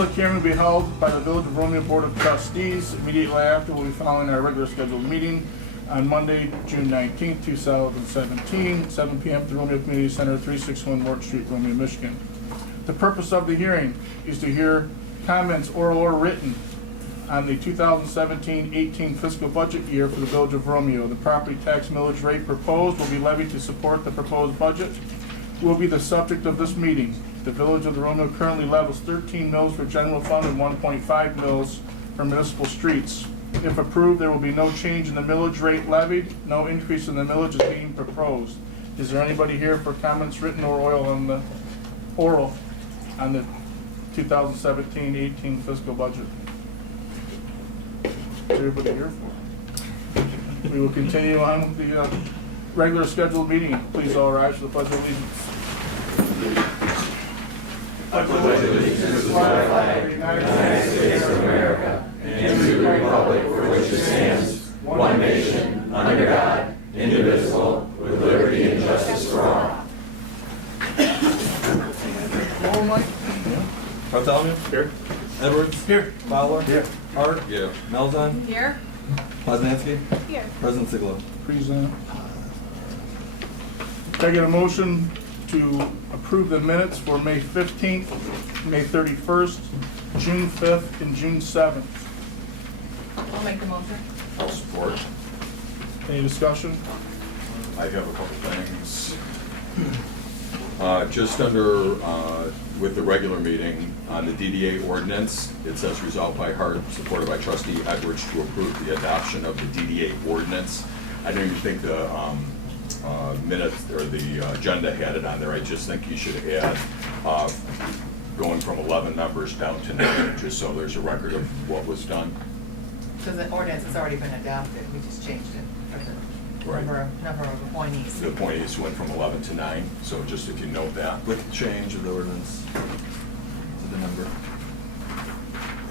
public hearing will be held by the Village of Romeo Board of Trustees. Immediately after, we'll be following our regular scheduled meeting on Monday, June 19th, 2017, 7 p.m. at the Romeo Community Center, 361 Ward Street, Romeo, Michigan. The purpose of the hearing is to hear comments, oral or written, on the 2017-18 fiscal budget year for the Village of Romeo. The property tax millage rate proposed will be levied to support the proposed budget. Will be the subject of this meeting. The Village of the Romeo currently levels 13 mills for general fund and 1.5 mills for municipal streets. If approved, there will be no change in the millage rate levied. No increase in the millage is being proposed. Is there anybody here for comments, written or oral on the 2017-18 fiscal budget? What's everybody here for? We will continue on with the regular scheduled meeting. Please all rise for the Pledge of Allegiance. I pledge allegiance to the flag of the United States of America and to the republic for which it stands, one nation, under God, indivisible, with liberty and justice for all. Roll, Mike. Bartholomew? Here. Edwards? Here. Fowler? Here. Hart? Yeah. Malzahn? Here. Poznansky? Here. President Siglo? Present. Can I get a motion to approve the minutes for May 15th, May 31st, June 5th, and June 7th? I'll make the motion. I'll support. Any discussion? I have a couple things. Just under, with the regular meeting, on the DDA ordinance, it says resolved by Hart, supported by Trustee Edwards, to approve the adoption of the DDA ordinance. I don't even think the minutes or the agenda had it on there. I just think you should add going from 11 members down to 9, just so there's a record of what was done. Because the ordinance has already been adopted, we just changed it for the Right. number of appointees. The appointees went from 11 to 9, so just if you note that. With the change of the ordinance to the number.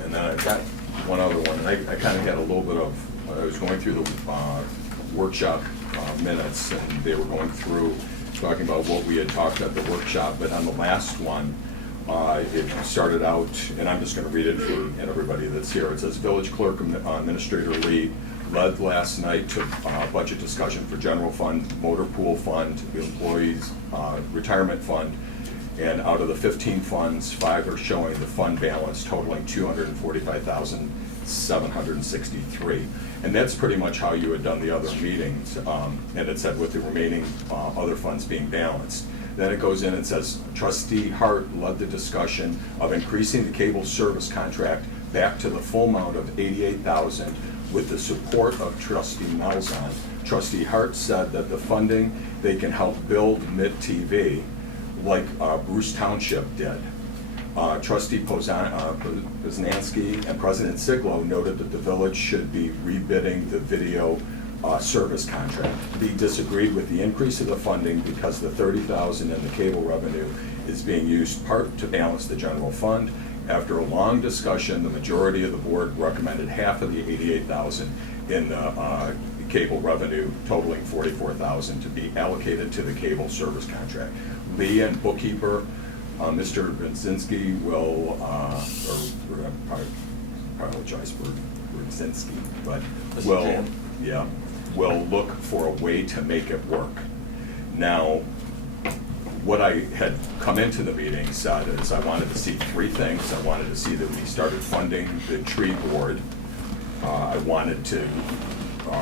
And then I've got one other one, and I kind of had a little bit of, I was going through the workshop minutes, and they were going through, talking about what we had talked at the workshop, but on the last one, it started out, and I'm just going to read it for everybody that's here. It says, Village Clerk Administrator Lee led last night to budget discussion for general fund, motor pool fund, employees retirement fund, and out of the 15 funds, 5 are showing the fund balance totaling $245,763. And that's pretty much how you had done the other meetings, and it said with the remaining other funds being balanced. Then it goes in and says, Trustee Hart led the discussion of increasing the cable service contract back to the full amount of $88,000 with the support of Trustee Malzahn. Trustee Hart said that the funding, they can help build MIT-TV like Bruce Township did. Trustee Poznansky and President Siglo noted that the village should be rebidding the video service contract. They disagreed with the increase of the funding because the $30,000 in the cable revenue is being used part to balance the general fund. After a long discussion, the majority of the board recommended half of the $88,000 in the cable revenue, totaling $44,000, to be allocated to the cable service contract. Lee and bookkeeper, Mr. Brzezinski will, or I apologize for Brzezinski, but will look for a way to make it work. Now, what I had come into the meeting said is I wanted to see 3 things. I wanted to see that we started funding the tree board. I wanted to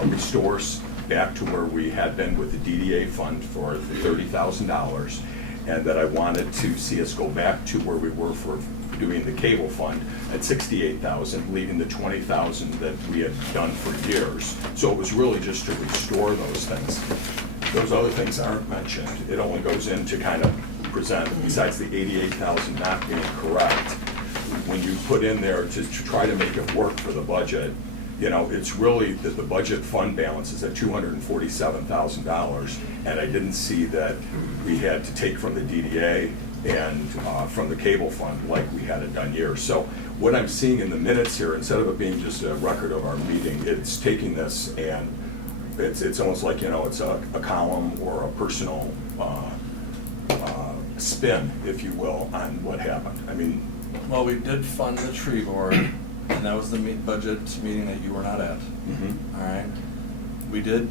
restore back to where we had been with the DDA fund for the $30,000, and that I wanted to see us go back to where we were for doing the cable fund at $68,000, leaving the $20,000 that we had done for years. So it was really just to restore those things. Those other things aren't mentioned. It only goes in to kind of present, besides the $88,000 not being correct, when you put in there to try to make it work for the budget, you know, it's really that the budget fund balance is at $247,000, and I didn't see that we had to take from the DDA and from the cable fund like we had it done years. So what I'm seeing in the minutes here, instead of it being just a record of our meeting, it's taking this and it's almost like, you know, it's a column or a personal spin, if you will, on what happened. I mean, Well, we did fund the tree board, and that was the budget meeting that you were not at. All right. We did,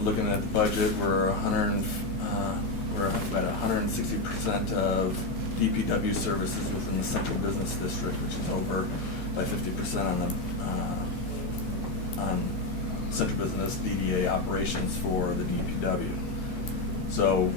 looking at the budget, we're at 160% of DPW services within the central business district, which is over by 50% on central business DDA operations for the DPW. So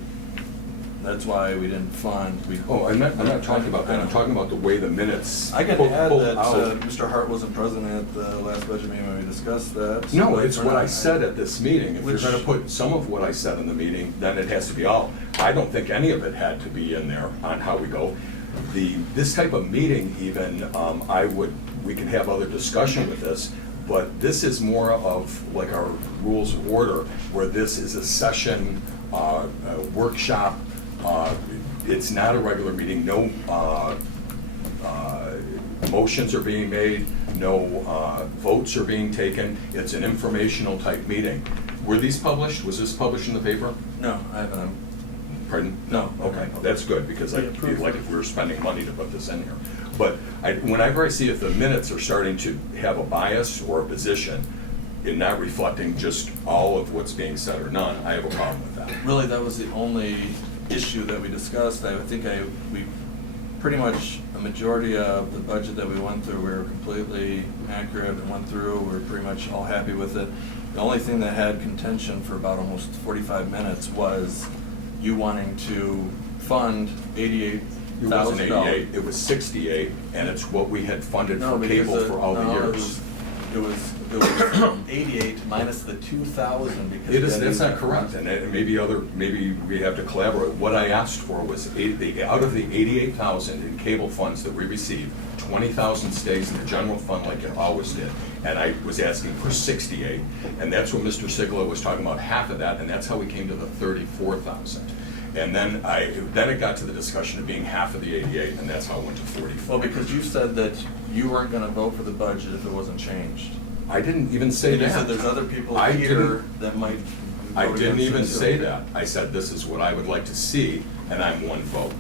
that's why we didn't fund. I'm not talking about that, I'm talking about the way the minutes. I can pulled add that out. Mr. Hart wasn't present at the last budget meeting when we discussed that. No, it's what I said at this meeting. If you're Which- gonna put some of what I said in the meeting, then it has to be all. I don't think any of it had to be in there on how we go. This type of meeting even, we can have other discussion with this, but this is more of like our rules of order, where this is a session, a workshop. It's not a regular meeting, no motions are being made, no votes are being taken. It's an informational type meeting. Were these published? Was this published in the paper? No, I haven't. Pardon? No. Okay, that's good, because I Yeah, feel like if we were spending money to put this in here. But whenever I see if the minutes are starting to have a bias or a position in not reflecting just all of what's being said or none, I have a problem with that. Really, that was the only issue that we discussed. I think we pretty much, a majority of the budget that we went through, we were completely accurate and went through. We were pretty much all happy with it. The only thing that had contention for about almost 45 minutes was you wanting to fund $88,000. It wasn't 88, it was 68, and it's what we had funded for cable for all the years. It was 88 minus the 2,000 because. That's not correct, and maybe we have to collaborate. What I asked for was out of the 88,000 in cable funds that we received, 20,000 stays in the general fund like it always did, and I was asking for 68, and that's what Mr. Sigla was talking about, half of that, and that's how we came to the 34,000. And then it got to the discussion of being half of the 88, and that's how it went to 44. Well, because you said that you weren't gonna vote for the budget if it wasn't changed. I didn't even say And you that. said there's other people I here didn't- that might. I vote didn't against even it, too. say that. I said this is what I would like to see, and I'm one vote.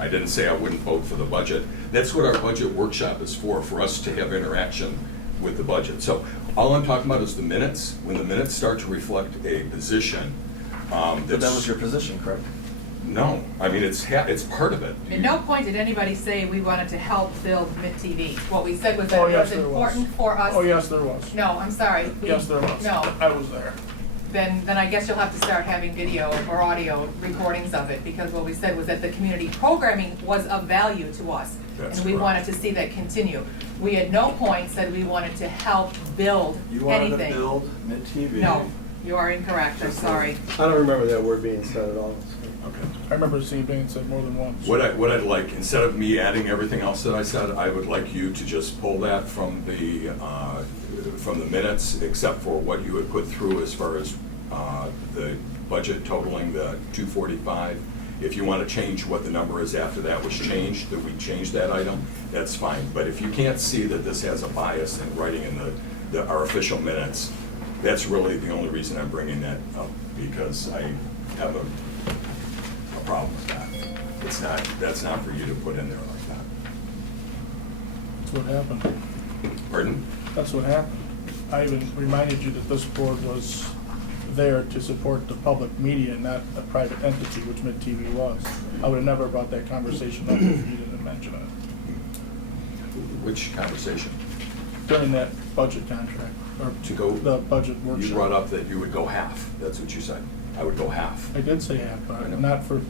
I didn't say I wouldn't vote for the budget. That's what our budget workshop is for us to have interaction with the budget. So all I'm talking about is the minutes. When the minutes start to reflect a position, But that was your position, correct? No, I mean, it's part of it. At no point did anybody say we wanted to help build MIT-TV. What we said was that Oh, it yes, was there was. important for us. Oh, yes, there was. No, I'm sorry. Yes, there was. No, I was there. then I guess you'll have to start having video or audio recordings of it, because what we said was that the community programming was of value to us. That's And we correct. wanted to see that continue. We at no point said we wanted to help build You wanted anything. to build mid-TV. No, you are incorrect, I'm sorry. I don't remember that word being said at all. Okay. I remember seeing it being said more than once. What I'd like, instead of me adding everything else that I said, I would like you to just pull that from the minutes, except for what you had put through as far as the budget totaling the 245. If you want to change what the number is after that was changed, that we changed that item, that's fine. But if you can't see that this has a bias in writing in our official minutes, that's really the only reason I'm bringing that up, because I have a problem with that. That's not for you to put in there like that. That's what happened. Pardon? That's what happened. I even reminded you that this board was there to support the public media, not a private entity, which MID-TV was. I would have never brought that conversation up if you didn't mention it. Which conversation? During that budget contract, or To go- the budget workshop. You brought up that you would go half. That's what you said. I would go half. I did say half, I know. but not for,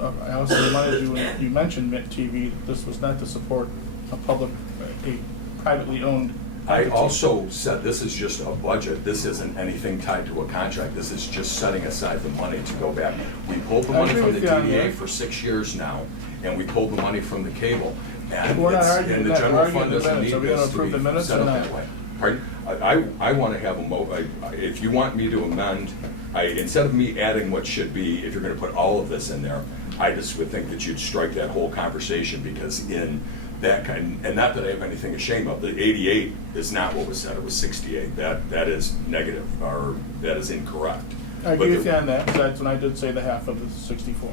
I also reminded you when you mentioned MID-TV, this was not to support a privately owned I entity. also said this is just a budget. This isn't anything tied to a contract. This is just setting aside the money to go back. We pulled the I money agree from the with you on DDA that. for 6 years now, and we pulled the money from the cable. And We're not it's- arguing and the that. We're general arguing fund the doesn't minutes. need Are we gonna this to approve be the minutes set or up not? that way. Pardon? I want to have if you want me to amend, instead of me adding what should be, if you're going to put all of this in there, I just would think that you'd strike that whole conversation, because in that kind, and not that I have anything to shame of, the 88 is not what was said, it was 68. That is negative, or that is incorrect. I But agree with the- you on that, because that's when I did say the half of the 64.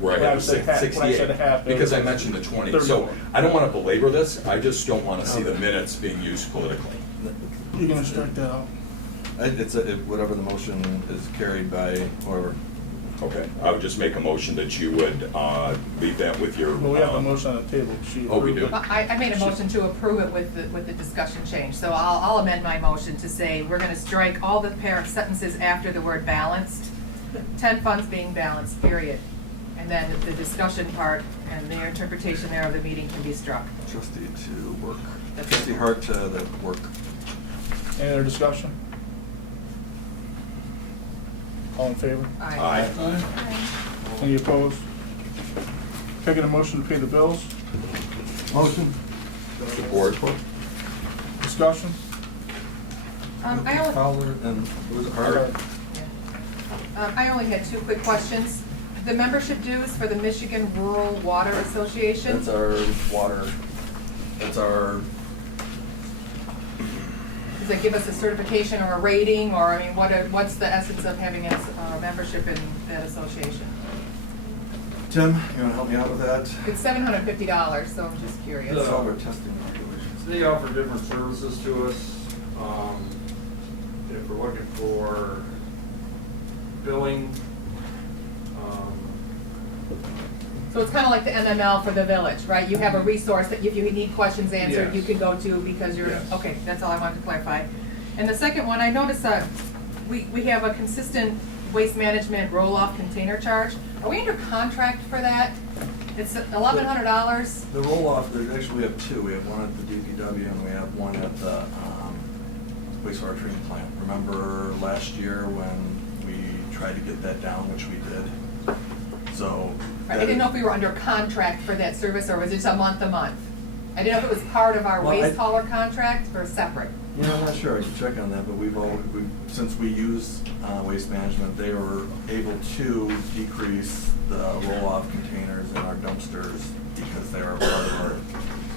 Where I When I had said half- when I said 68, half, that because I was mentioned the 20. 30 So more. I don't want to belabor this, I just don't want to see the minutes being used politically. You're gonna strike that out. Whatever the motion is carried by whoever. Okay, I would just make a motion that you would leave that with your. Well, we have a motion on the table. She Oh, we approved do? it. I made a motion to approve it with the discussion change, so I'll amend my motion to say, we're gonna strike all the sentences after the word balanced, 10 funds being balanced, period. And then the discussion part and their interpretation there of the meeting can be struck. Trustee to work. That's Trustee it. Hart to the work. Any other discussion? All in favor? Aye. Any opposed? Can I get a motion to pay the bills? Motion. Support. Discussion? I only, Fowler and, was it Hart? I only had two quick questions. The membership dues for the Michigan Rural Water Association? That's our water, that's our, Does that give us a certification or a rating, or, I mean, what's the essence of having a membership in that association? Tim, you wanna help me out with that? It's $750, so I'm just curious. That's all we're testing regulations. They offer different services to us. If we're looking for billing, So it's kind of like the MML for the village, right? You have a resource that if you need questions answered, you Yes. can go to because you're, Yes. okay, that's all I wanted to clarify. And the second one, I noticed we have a consistent waste management roll-off container charge. Are we under contract for that? It's $1,100. The roll-off, we have two. We have one at the DPW and we have one at the wastewater treatment plant. Remember last year when we tried to get that down, which we did? So. I didn't know if we were under contract for that service, or was it just a month-to-month? I didn't know if it was part of our Well, waste hauler contract or separate. Yeah, I'm not sure, I can check on that, but since we use waste management, they were able to decrease the roll-off containers in our dumpsters because they were a part of our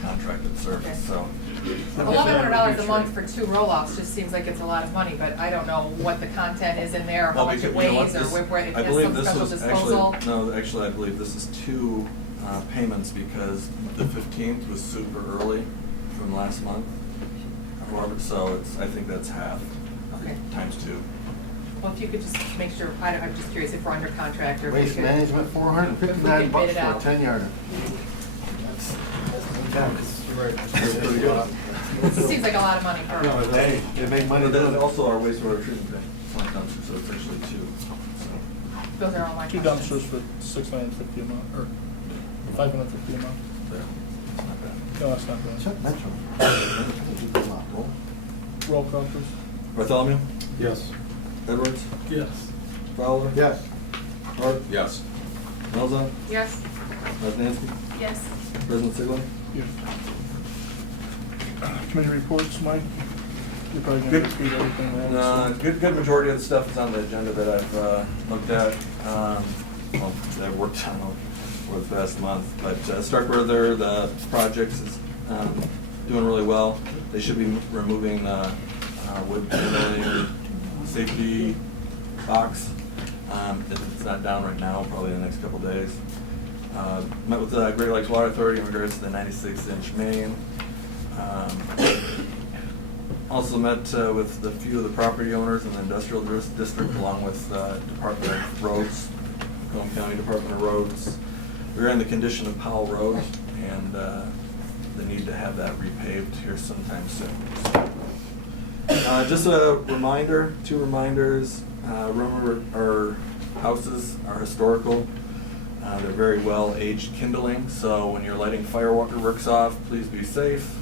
contracted service, so. $1,100 a month for 2 roll-offs just seems like it's a lot of money, but I don't know what the content is in there, how Well, much because, it you know what, weighs, or this- where it I has believe some this special was disposal. Actually, I believe this is 2 payments because the 15th was super early from last month. So I think that's half, Okay. times 2. Well, if you could just make sure, I'm just curious if we're under contract or if we Waste could. management, if we $459 could bucks bid it for a out. 10-yarder. That's pretty good. It seems like a lot of money for. No, they make money But then doing it. also our wastewater treatment plant, one dumpster, so it's actually 2, so. Those are all my 2 questions. dumpsters for $650 a month, or $550 a month. There, it's not bad. No, that's not bad. Chuck Metro. Roll call, please. Bartholomew? Yes. Edwards? Yes. Fowler? Yes. Hart? Yes. Melzon? Yes? Raznansky? Yes. President Sigler? Yes. Committee reports, Mike? You're probably gonna repeat everything we have. Good majority of the stuff is on the agenda that I've looked at, well, that I've worked on over the past month. But Starkweather, the projects is doing really well. They should be removing wood paneling safety box. It's not down right now, probably in the next couple days. Met with the Great Lakes Water Authority in regards to the 96-inch main. Also met with a few of the property owners in the industrial district, along with Department of Roads, Macomb County Department of Roads. We're in the condition of Powell Road, and the need to have that repaved here sometime soon. Just a reminder, 2 reminders. Remember, our houses are historical. They're very well aged kindling, so when you're lighting fireworks off, please be safe.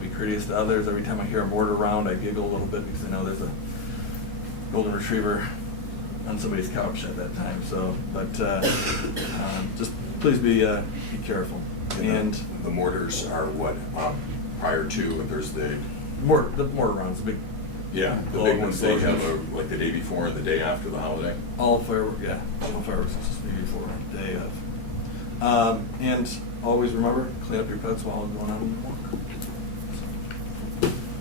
Be courteous to others. Every time I hear a mortar round, I giggle a little bit because I know there's a golden retriever on somebody's couch at that time. So, but just please be careful. And The mortars are what, prior to, there's the the mortar rounds, the big, Yeah, the big ones they have like the day before and the day after the holiday. all fireworks. Yeah, all fireworks is just maybe before day of. And always remember, clean up your pets while going on a walk.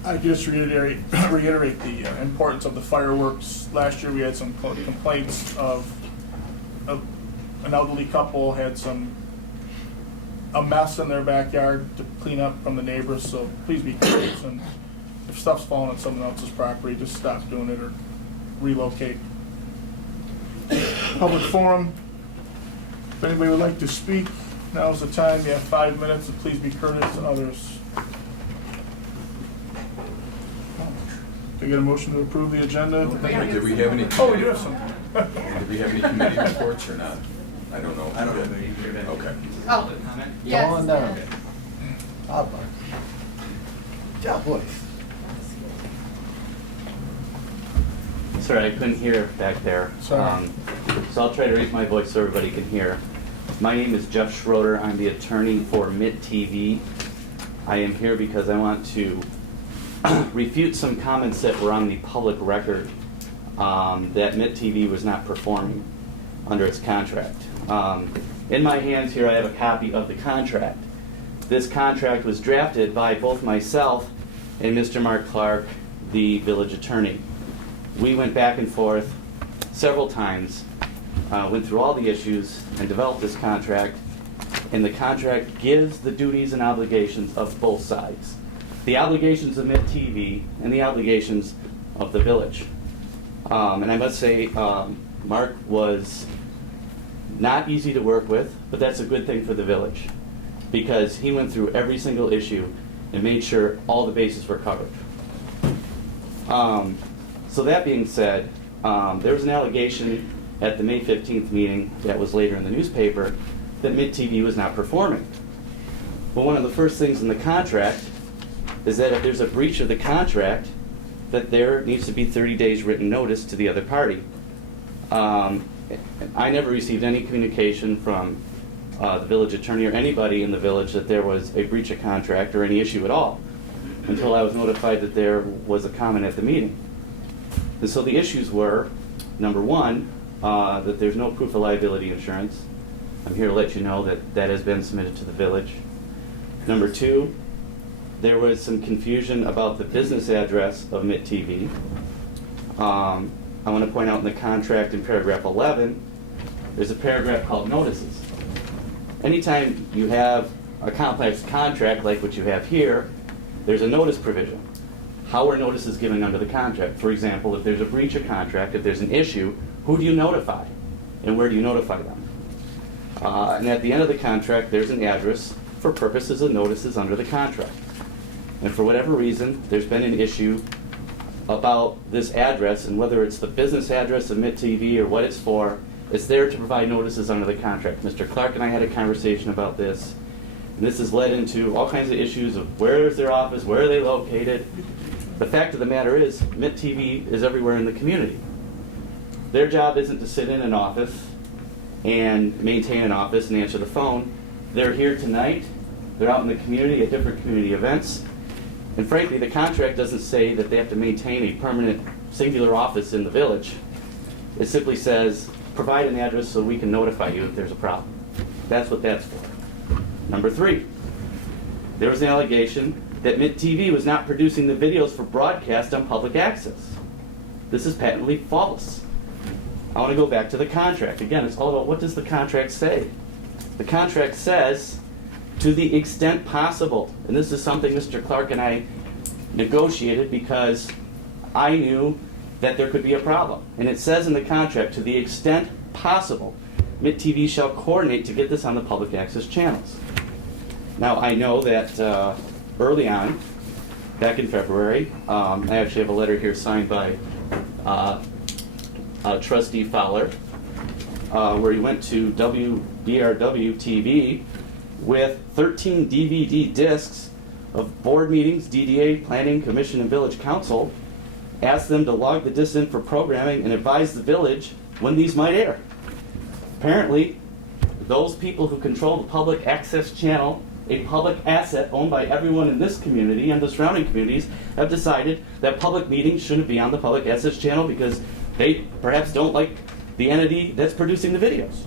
I just reiterate the importance of the fireworks. Last year, we had some complaints of an elderly couple had a mess in their backyard to clean up from the neighbors, so please be cautious, and if stuff's falling on someone else's property, just stop doing it or relocate. Public forum. If anybody would like to speak, now's the time. You have 5 minutes, and please be courteous to others. Can I get a motion to approve the agenda? Did we have any? Oh, we do have some. Did we have any committee reports or not? I don't know. I don't have any. Okay. Oh, yes. Come on down. Ah, bud. Yeah, boy. Sorry, I couldn't hear back there. Sorry. So I'll try to raise my voice so everybody can hear. My name is Jeff Schroeder. I'm the attorney for MIT TV. I am here because I want to refute some comments that were on the public record that MIT TV was not performing under its contract. In my hands here I have a copy of the contract. This contract was drafted by both myself and Mr. Mark Clark, the village attorney. We went back and forth several times, went through all the issues, and developed this contract. And the contract gives the duties and obligations of both sides. The obligations of MIT TV and the obligations of the village. And I must say, Mark was not easy to work with, but that's a good thing for the village, because he went through every single issue and made sure all the bases were covered. So that being said, there was an allegation at the May 15th meeting that was later in the newspaper that MIT-TV was not performing. Well, one of the first things in the contract is that if there's a breach of the contract, that there needs to be 30 days written notice to the other party. I never received any communication from the village attorney or anybody in the village that there was a breach of contract or any issue at all, until I was notified that there was a comment at the meeting. And so the issues were, number one, that there's no proof of liability insurance. I'm here to let you know that that has been submitted to the village. Number two, there was some confusion about the business address of MIT-TV. I want to point out in the contract in paragraph 11, there's a paragraph called notices. Anytime you have a complex contract like what you have here, there's a notice provision. How are notices given under the contract? For example, if there's a breach of contract, if there's an issue, who do you notify? And where do you notify them? And at the end of the contract, there's an address for purposes of notices under the contract. And for whatever reason, there's been an issue about this address, and whether it's the business address of MIT-TV or what it's for, it's there to provide notices under the contract. Mr. Clark and I had a conversation about this, and this has led into all kinds of issues of where is their office, where are they located. The fact of the matter is, MIT-TV is everywhere in the community. Their job isn't to sit in an office and maintain an office and answer the phone. They're here tonight, they're out in the community at different community events, and frankly, the contract doesn't say that they have to maintain a permanent singular office in the village. It simply says, provide an address so we can notify you if there's a problem. That's what that's for. Number three, there was an allegation that MIT-TV was not producing the videos for broadcast on public access. This is patently false. I want to go back to the contract. Again, it's all about what does the contract say. The contract says, to the extent possible, and this is something Mr. Clark and I negotiated because I knew that there could be a problem. And it says in the contract, to the extent possible, MIT-TV shall coordinate to get this on the public access channels. Now, I know that early on, back in February, I actually have a letter here signed by Trustee Fowler, where he went to WDRW TV with 13 DVD discs of board meetings, DDA, Planning Commission, and Village Council, asked them to log the discs in for programming and advise the village when these might air. Apparently, those people who control the public access channel, a public asset owned by everyone in this community and the surrounding communities, have decided that public meetings shouldn't be on the public access channel because they perhaps don't like the entity that's producing the videos.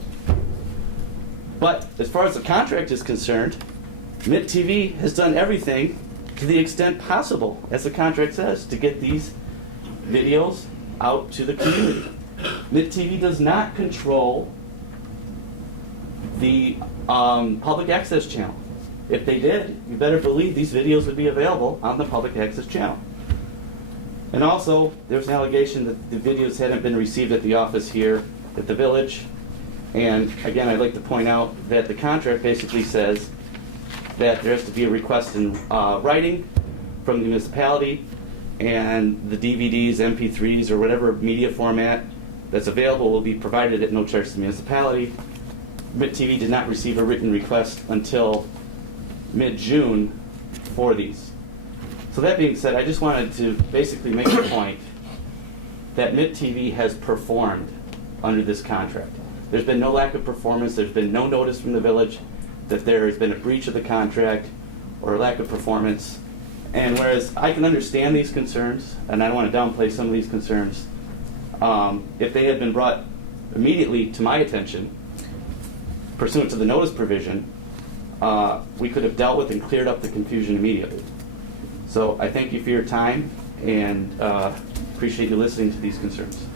But as far as the contract is concerned, MIT-TV has done everything to the extent possible, as the contract says, to get these videos out to the community. MIT-TV does not control the public access channel. If they did, you better believe these videos would be available on the public access channel. And also, there's an allegation that the videos hadn't been received at the office here at the village. And again, I'd like to point out that the contract basically says that there has to be a request in writing from the municipality, and the DVDs, MP3s, or whatever media format that's available will be provided at no charge to the municipality. MIT-TV did not receive a written request until mid-June for these. So that being said, I just wanted to basically make the point that MIT-TV has performed under this contract. There's been no lack of performance. There's been no notice from the village that there has been a breach of the contract or a lack of performance. And whereas I can understand these concerns, and I don't want to downplay some of these concerns, if they had been brought immediately to my attention, pursuant to the notice provision, we could have dealt with and cleared up the confusion immediately. So I thank you for your time, and appreciate you listening to these concerns.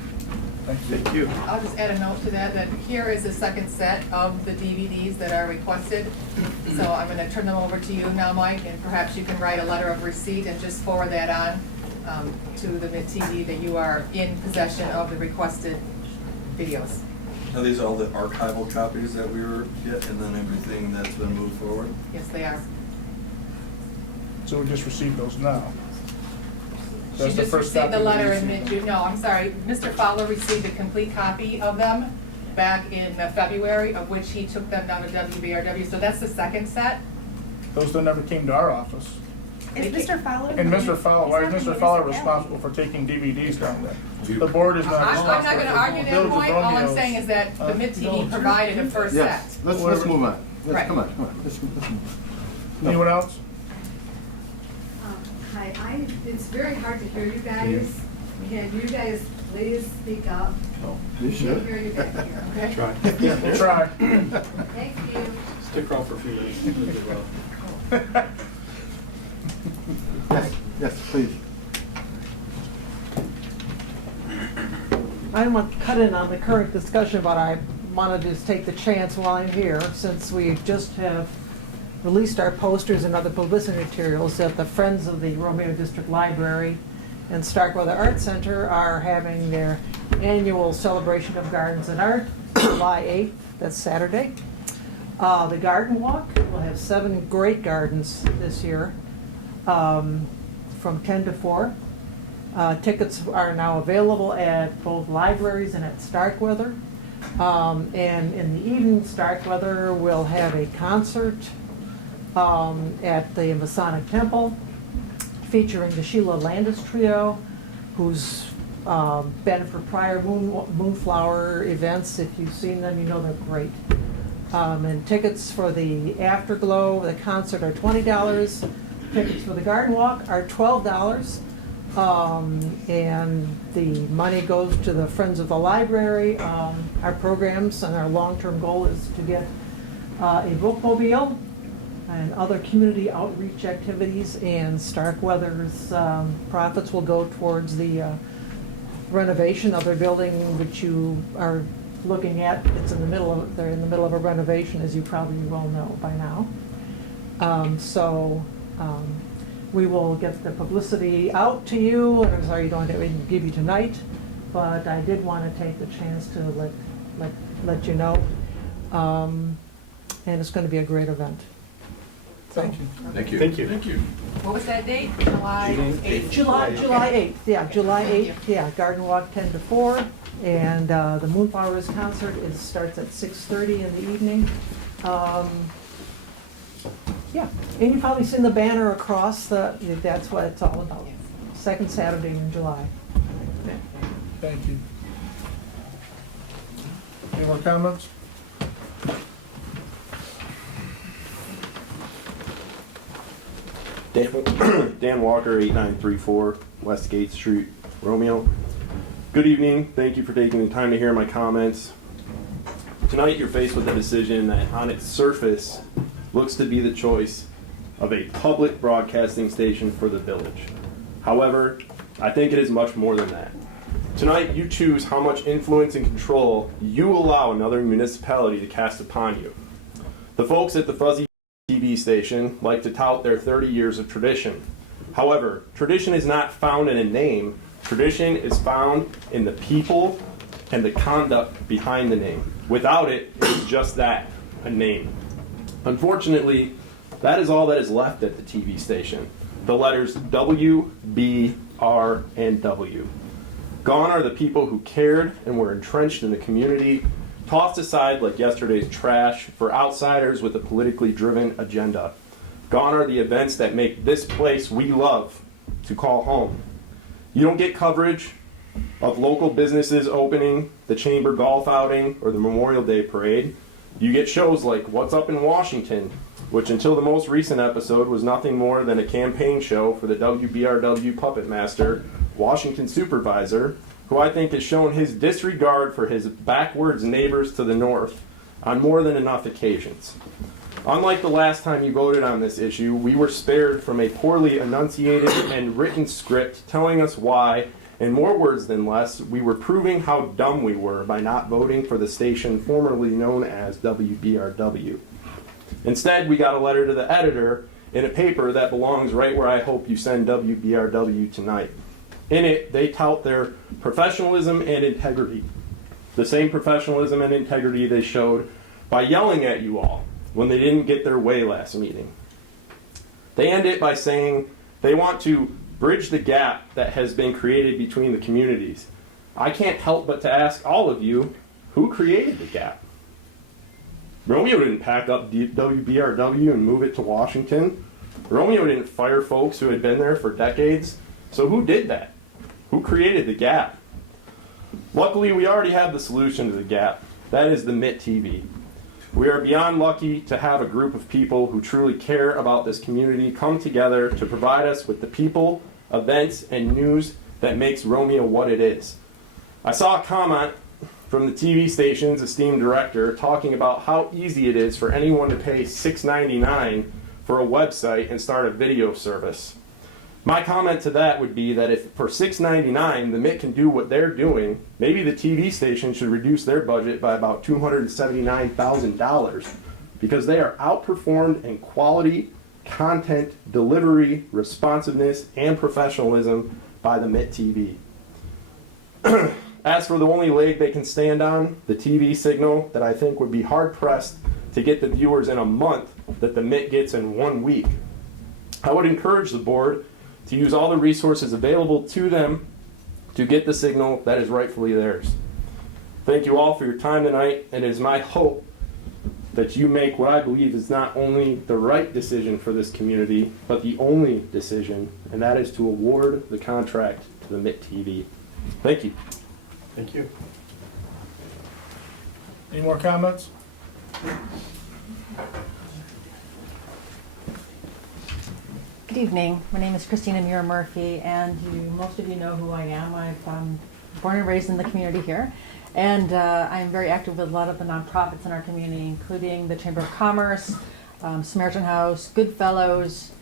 Thank you. I'll just add a note to that, that here is a second set of the DVDs that are requested. So I'm going to turn them over to you now, Mike, and perhaps you can write a letter of receipt and just forward that on to the MIT-TV that you are in possession of the requested videos. Are these all the archival copies that we were getting, and then everything that's been moved forward? Yes, they are. So we just received those now. She That's the just first received the copy we letter in received. mid-June. No, I'm sorry. Mr. Fowler received a complete copy of them back in February, of which he took them down to WBRW. So that's the second set. Those that never came to our office. Is Mr. Fowler? And Mr. Fowler, why is He's Mr. not Fowler the responsible for taking DVDs down there? The board is not I'm responsible. not going to argue that Village of point. All I'm Romeo's. saying is that the MIT-TV provided a first set. Yes, let's move on. Right. Come on, let's move. No. Anyone else? Hi, it's very hard to hear you guys. Can you guys please speak up? You I can't should. hear you back here, okay? Try. We'll try. Thank you. Stick around for a few minutes. Yes, please. I don't want to cut in on the current discussion, but I wanted to just take the chance while I'm here, since we just have released our posters and other publicity materials that the Friends of the Romeo District Library and Starkweather Art Center are having their annual celebration of gardens and art, July 8th, that's Saturday. The garden walk, we'll have 7 great gardens this year, from 10 to 4. Tickets are now available at both libraries and at Starkweather. And in the evening, Starkweather will have a concert at the Masonic Temple featuring the Sheila Landis Trio, who's been for prior Moonflower events. If you've seen them, you know they're great. And tickets for the Afterglow, the concert, are $20. Tickets for the garden walk are $12. And the money goes to the Friends of the Library. Our programs and our long-term goal is to get a bookmobile and other community outreach activities, and Starkweather's profits will go towards the renovation of their building, which you are looking at. It's in the middle of, they're in the middle of a renovation, as you probably well know by now. We will get the publicity out to you, and I'm sorry you don't have anything to give you tonight, but I did want to take the chance to let you know. And it's going to be a great event. Thank you. Thank you. Thank you. Thank you. What was that date? July 8th? July 8th, yeah, July Thank 8th, yeah, Garden Walk 10 to 4, and the Moonflowers concert starts at 6:30 in the evening. Yeah, and you've probably seen the banner across that's what it's all about. Second Saturday in July. Thank you. Any more comments? Dan Walker, 8934 West Gate Street, Romeo. Good evening. Thank you for taking the time to hear my comments. Tonight you're faced with a decision that on its surface looks to be the choice of a public broadcasting station for the village. However, I think it is much more than that. Tonight you choose how much influence and control you allow another municipality to cast upon you. The folks at the Fuzzy TV station like to tout their 30 years of tradition. However, tradition is not found in a name. Tradition is found in the people and the conduct behind the name. Without it, it's just that, a name. Unfortunately, that is all that is left at the TV station. The letters W, B, R, and W. Gone are the people who cared and were entrenched in the community, tossed aside like yesterday's trash for outsiders with a politically driven agenda. Gone are the events that make this place we love to call home. You don't get coverage of local businesses opening, the chamber golf outing, or the Memorial Day parade. You get shows like What's Up in Washington, which until the most recent episode was nothing more than a campaign show for the WBRW puppet master, Washington supervisor, who I think has shown his disregard for his backwards neighbors to the north on more than enough occasions. Unlike the last time you voted on this issue, we were spared from a poorly enunciated and written script telling us why, in more words than less, we were proving how dumb we were by not voting for the station formerly known as WBRW. Instead, we got a letter to the editor in a paper that belongs right where I hope you send WBRW tonight. In it, they tout their professionalism and integrity. The same professionalism and integrity they showed by yelling at you all when they didn't get their way last meeting. They end it by saying they want to bridge the gap that has been created between the communities. I can't help but to ask all of you, who created the gap? Romeo didn't pack up WBRW and move it to Washington. Romeo didn't fire folks who had been there for decades. So who did that? Who created the gap? Luckily, we already have the solution to the gap. That is the MIT TV. We are beyond lucky to have a group of people who truly care about this community come together to provide us with the people, events, and news that makes Romeo what it is. I saw a comment from the TV station's esteemed director talking about how easy it is for anyone to pay $6.99 for a website and start a video service. My comment to that would be that if for $6.99 the MIT can do what they're doing, maybe the TV station should reduce their budget by about $279,000 because they are outperformed in quality, content, delivery, responsiveness, and professionalism by the MIT TV. As for the only leg they can stand on, the TV signal that I think would be hard-pressed to get the viewers in a month that the MIT gets in 1 week, I would encourage the board to use all the resources available to them to get the signal that is rightfully theirs. Thank you all for your time tonight, and it is my hope that you make what I believe is not only the right decision for this community, but the only decision, and that is to award the contract to the MIT TV. Thank you. Thank you. Any more comments? Good evening. My name is Christina Muir Murphy, and most of you know who I am. I'm born and raised in the community here, and I'm very active with a lot of the nonprofits in our community, including the Chamber of Commerce, Samaritan House, Goodfellows,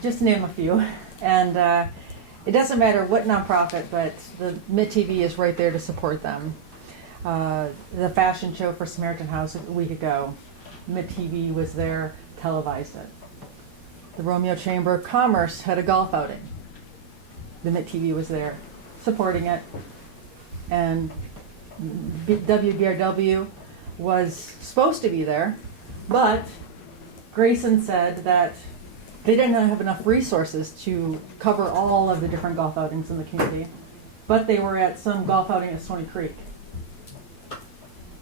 just to name a few. And it doesn't matter what nonprofit, but the MIT TV is right there to support them. The fashion show for Samaritan House a week ago, MIT TV was there, televised it. The Romeo Chamber of Commerce had a golf outing. The MIT TV was there, supporting it. And WBRW was supposed to be there, but Grayson said that they didn't have enough resources to cover all of the different golf outings in the community, but they were at some golf outing at Stony Creek.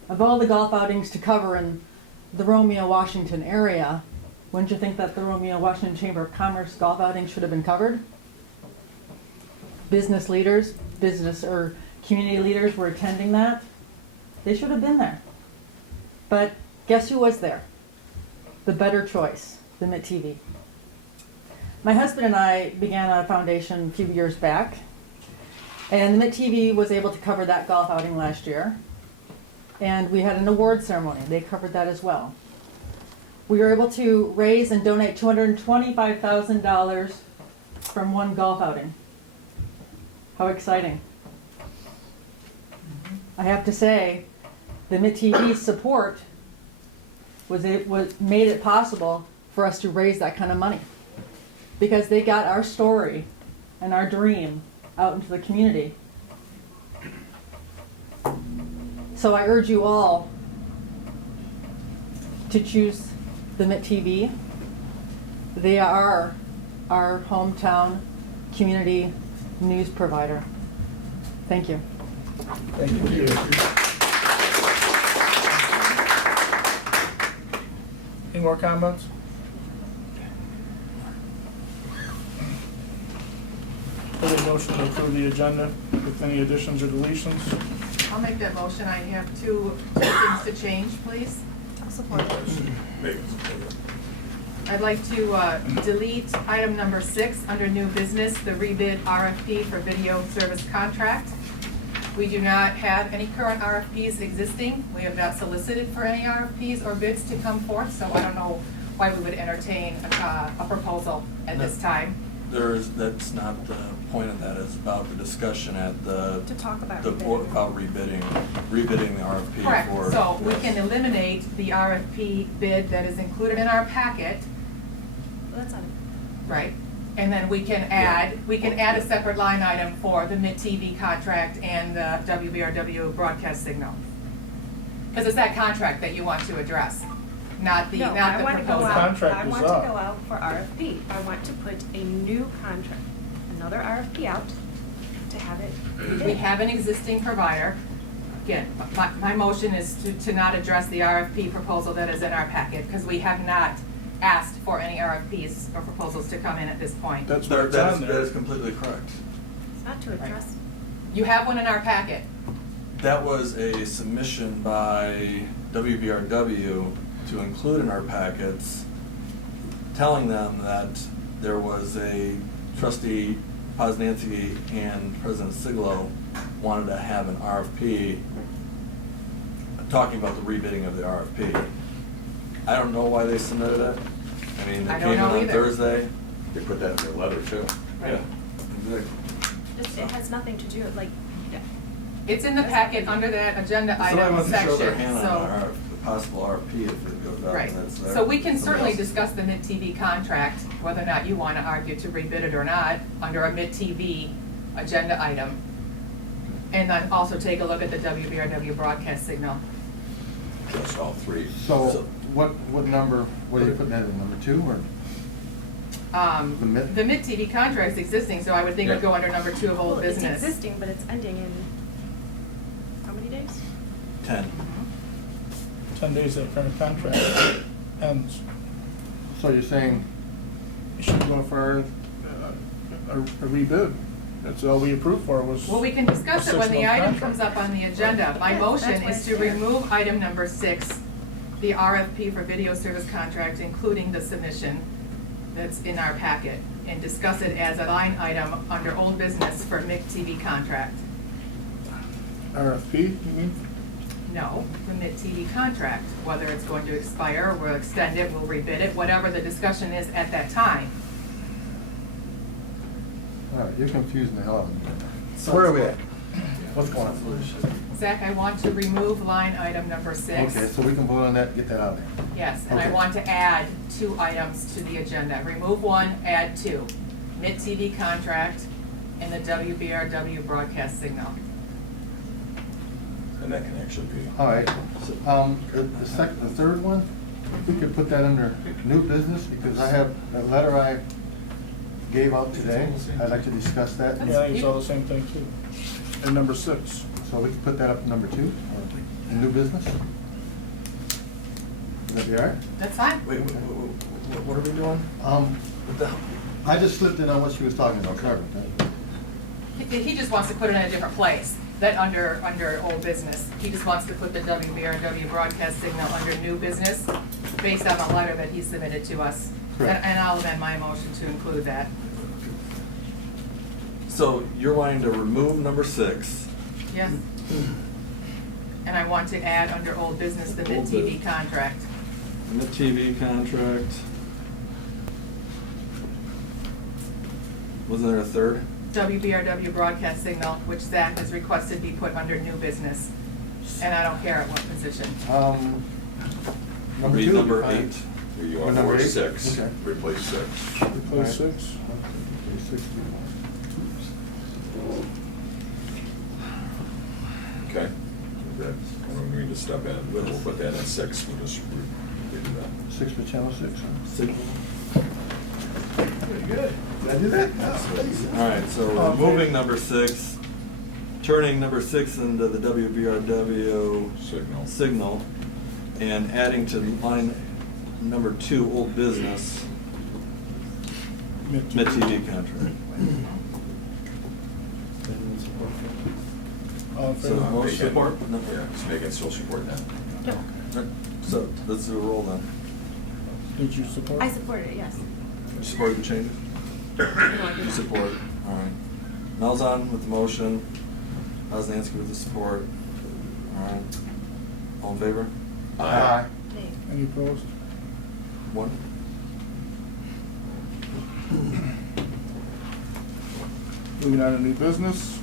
Of all the golf outings to cover in the Romeo, Washington area, wouldn't you think that the Romeo Washington Chamber of Commerce golf outing should have been covered? Business leaders, or community leaders were attending that. They should have been there. But guess who was there? The better choice, the MIT TV. My husband and I began a foundation a few years back, and the MIT TV was able to cover that golf outing last year. And we had an award ceremony. They covered that as well. We were able to raise and donate $225,000 from one golf outing. How exciting. I have to say, the MIT TV's support made it possible for us to raise that kind of money. Because they got our story and our dream out into the community. So I urge you all to choose the MIT TV. They are our hometown community news provider. Thank you. Thank you. Any more comments? Any motion to approve the agenda with any additions or deletions? I'll make that motion. I have two things to change, please. I'll support it. Megan's opinion. I'd like to delete item number 6 under new business, the rebid RFP for video service contract. We do not have any current RFPs existing. We have not solicited for any RFPs or bids to come forth, so I don't know why we would entertain a proposal at this time. That's not the point of that, it's about the discussion at the. To talk about The board rebidding. about rebidding the RFP for. Correct, so we yes. can eliminate the RFP bid that is included in our packet, Well, that's not. right? And then we can add a separate line item for the mid-TV contract and the WBRW broadcast signal. Because it's that contract that you want to address, not the No, I want to go proposal. out, Contract I is want to up. go out for RFP. I want to put a new contract, another RFP out to have it We bid. have an existing provider. Again, my motion is to not address the RFP proposal that is in our packet, because we have not asked for any RFPs or proposals to come in at this point. That's what it's on That there. is completely correct. It's not to address. You have one in our packet. That was a submission by WBRW to include in our packets, telling them that there was a trustee, Posnanski and President Siglo wanted to have an RFP, talking about the rebidding of the RFP. I don't know why they submitted it. I mean, I it don't came in know on either. Thursday. They put that in their letter too. Right. Yeah, exactly. It has nothing to do, like, It's in the packet under that agenda Somebody item wants to show their section, hand on so. the possible RFP if it goes out, Right, and that's there. so we can Somebody certainly else- discuss the mid-TV contract, whether or not you want to argue to rebid it or not, under a mid-TV agenda item. And then also take a look at the WBRW broadcast signal. Just all three. So what number, what are you putting that in, number 2 or? The mid- The mid-TV contract's existing, so I would think it would go under number 2 of well, old it's business. existing, but it's ending in how many days? 10. 10 days that current contract ends. So you're saying, You should go for a rebid. That's all we approved for was. Well, we can discuss it when the 6-month item contract. comes up on the agenda. My Yeah, motion that's why is it's to there. remove item number 6, the RFP for video service contract, including the submission that's in our packet, and discuss it as a line item under old business for mid-TV contract. RFP, you mean? No, the mid-TV contract, whether it's going to expire, we'll extend it, we'll rebid it, whatever the discussion is at that time. all right, you're confusing the hell out of me. Where are we at? What's going on? Zach, I want to remove line item number 6. Okay, so we can vote on that, get that out of there. Yes, and I Okay. want to add 2 items to the agenda. Remove 1, add 2. Mid-TV contract and the WBRW broadcast signal. And that can actually be. All right, the third one, we could put that under new business, because I have a letter I gave out today. I'd like to discuss that. Yeah, I think it's all the same thing too. And number 6. So we can put that up to number 2, or new business? Would that be all right? That's fine. Wait, what are we doing? What the hell? I just slipped in on what she was talking about, sorry about that. He just wants to put it in a different place, that under old business. He just wants to put the WBRW broadcast signal under new business, based on a letter that he submitted to us. Correct. And I'll amend my motion to include that. So you're wanting to remove number 6. Yes. And I want to add under old business the Old mid-TV business. contract. And the TV contract. Wasn't there a third? WBRW broadcast signal, which Zach has requested be put under new business. And I don't care at what position. Number Read two would be number fine. 8. You Or want number more eight? 6, Okay. replace 6. Replace 6. Okay? That, we need to step in, we'll put that at 6, we'll just redo that. 6 for channel 6, huh? Signal. Pretty good. Did I do that? All right, so removing number 6, turning number 6 into the WBRW signal, and adding to line number 2, old business, mid-TV contract. All in So favor? motion Make it- support? No. Yeah, just make it still support that. Right, so let's do a roll then. Did you support? I support it, yes. You support the changes? You support, all right. Malzahn with the motion, Osnansky with the support. All right. All in favor? Aye. Any opposed? 1. Moving on to new business.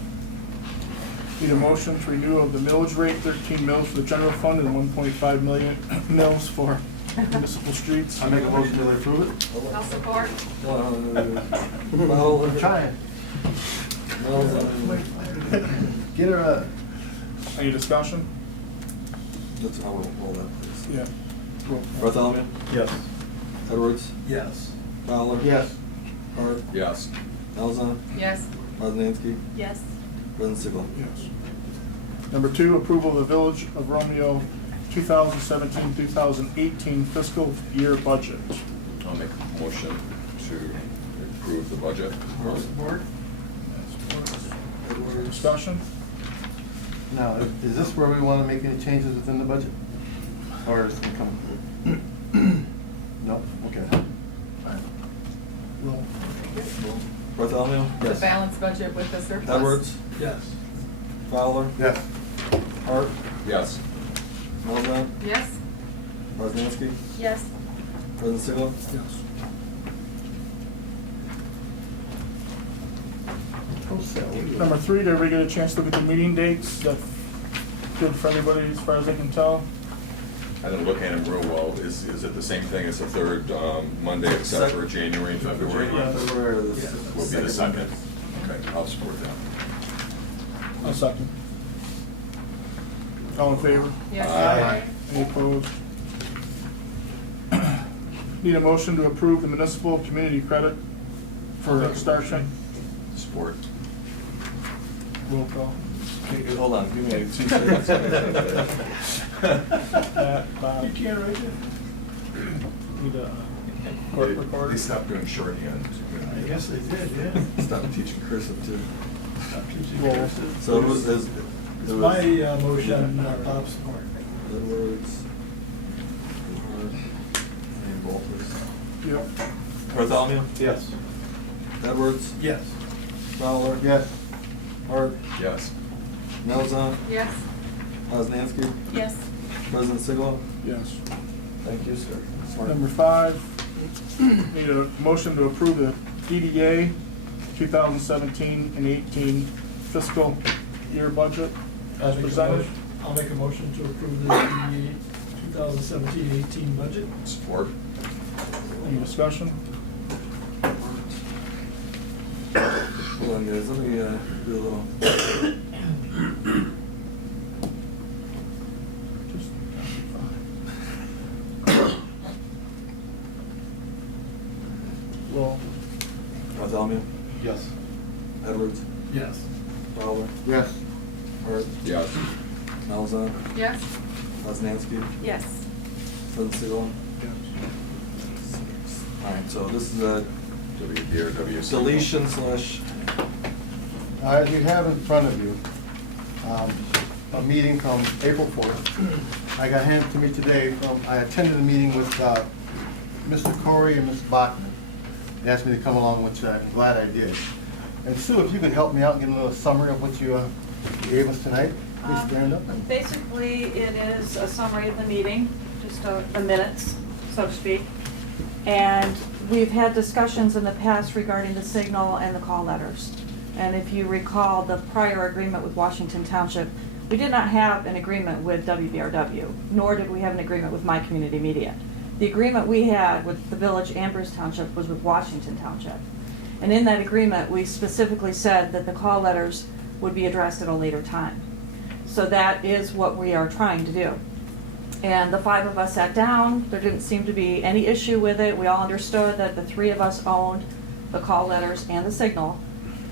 Need a motion to renew of the millage rate, 13 mills for the general fund and 1.5 million mills for municipal streets. I make a motion to approve it. I'll support. I'm trying. Get her Any discussion? Let's, I'll roll that, please. Yeah. Roll call. Bartholomew? Yes. Edwards? Yes. Fowler? Yes. Hart? Yes. Malzahn? Yes. Osnansky? Yes. Rosensiegel? Yes. Number 2, approval of the Village of Romeo 2017-2018 fiscal year budget. I'll make a motion to approve the budget. Support? Discussion? Now, is this where we want to make any changes within the budget? Or is it come? No? Okay. Roll. Bartholomew? The balanced budget with the surplus. Edwards? Yes. Fowler? Yes. Hart? Yes. Malzahn? Yes. Osnansky? Yes. Rosensiegel? Yes. Number 3, did everybody get a chance to look at the meeting dates? That good for everybody as far as I can tell? I didn't look at them real well. Is it the same thing as the third Monday except for January and February? February, this Will be the second. Okay, I'll support that. A second. All in favor? Yes. Aye. Any opposed? Need a motion to approve the municipal community credit for Star Trek. Support. Roll call. Hold on, give me 2 seconds. Bob. You can't write it. Need a court recorder. They stopped doing shorthand. I guess they did, yeah. Stop teaching cursive too. Roll. So it was, it was motion, Bob support. Edwards. Hart, and Bolters. Yep. Bartholomew? Yes. Edwards? Yes. Fowler? Yes. Hart? Yes. Malzahn? Yes. Osnansky? Yes. President Siglo? Yes. Thank you, sir. Smart. Number 5, need a motion to approve the DDA 2017 and 18 fiscal year budget as presented. I'll make a motion to approve the 2017-18 budget. Support. Any discussion? Hold on, guys, let me do a little. Just- Roll. Bartholomew? Yes. Edwards? Yes. Fowler? Yes. Hart? Yes. Malzahn? Yes. Osnansky? Yes. President Siglo? All right, so this is a WBRW. deletion slash, As you have in front of you, a meeting from April 4th. I got handed to me today I attended a meeting with Mr. Corey and Mr. Bachman. They asked me to come along, which I'm glad I did. And Sue, if you could help me out and give a little summary of what you gave us tonight, please stand up. Basically, it is a summary of the meeting, just the minutes, so to speak. And we've had discussions in the past regarding the signal and the call letters. And if you recall, the prior agreement with Washington Township, we did not have an agreement with WBRW, nor did we have an agreement with My Community Media. The agreement we had with the village and Bruce Township was with Washington Township. And in that agreement, we specifically said that the call letters would be addressed at a later time. So that is what we are trying to do. And the 5 of us sat down. There didn't seem to be any issue with it. We all understood that the 3 of us owned the call letters and the signal.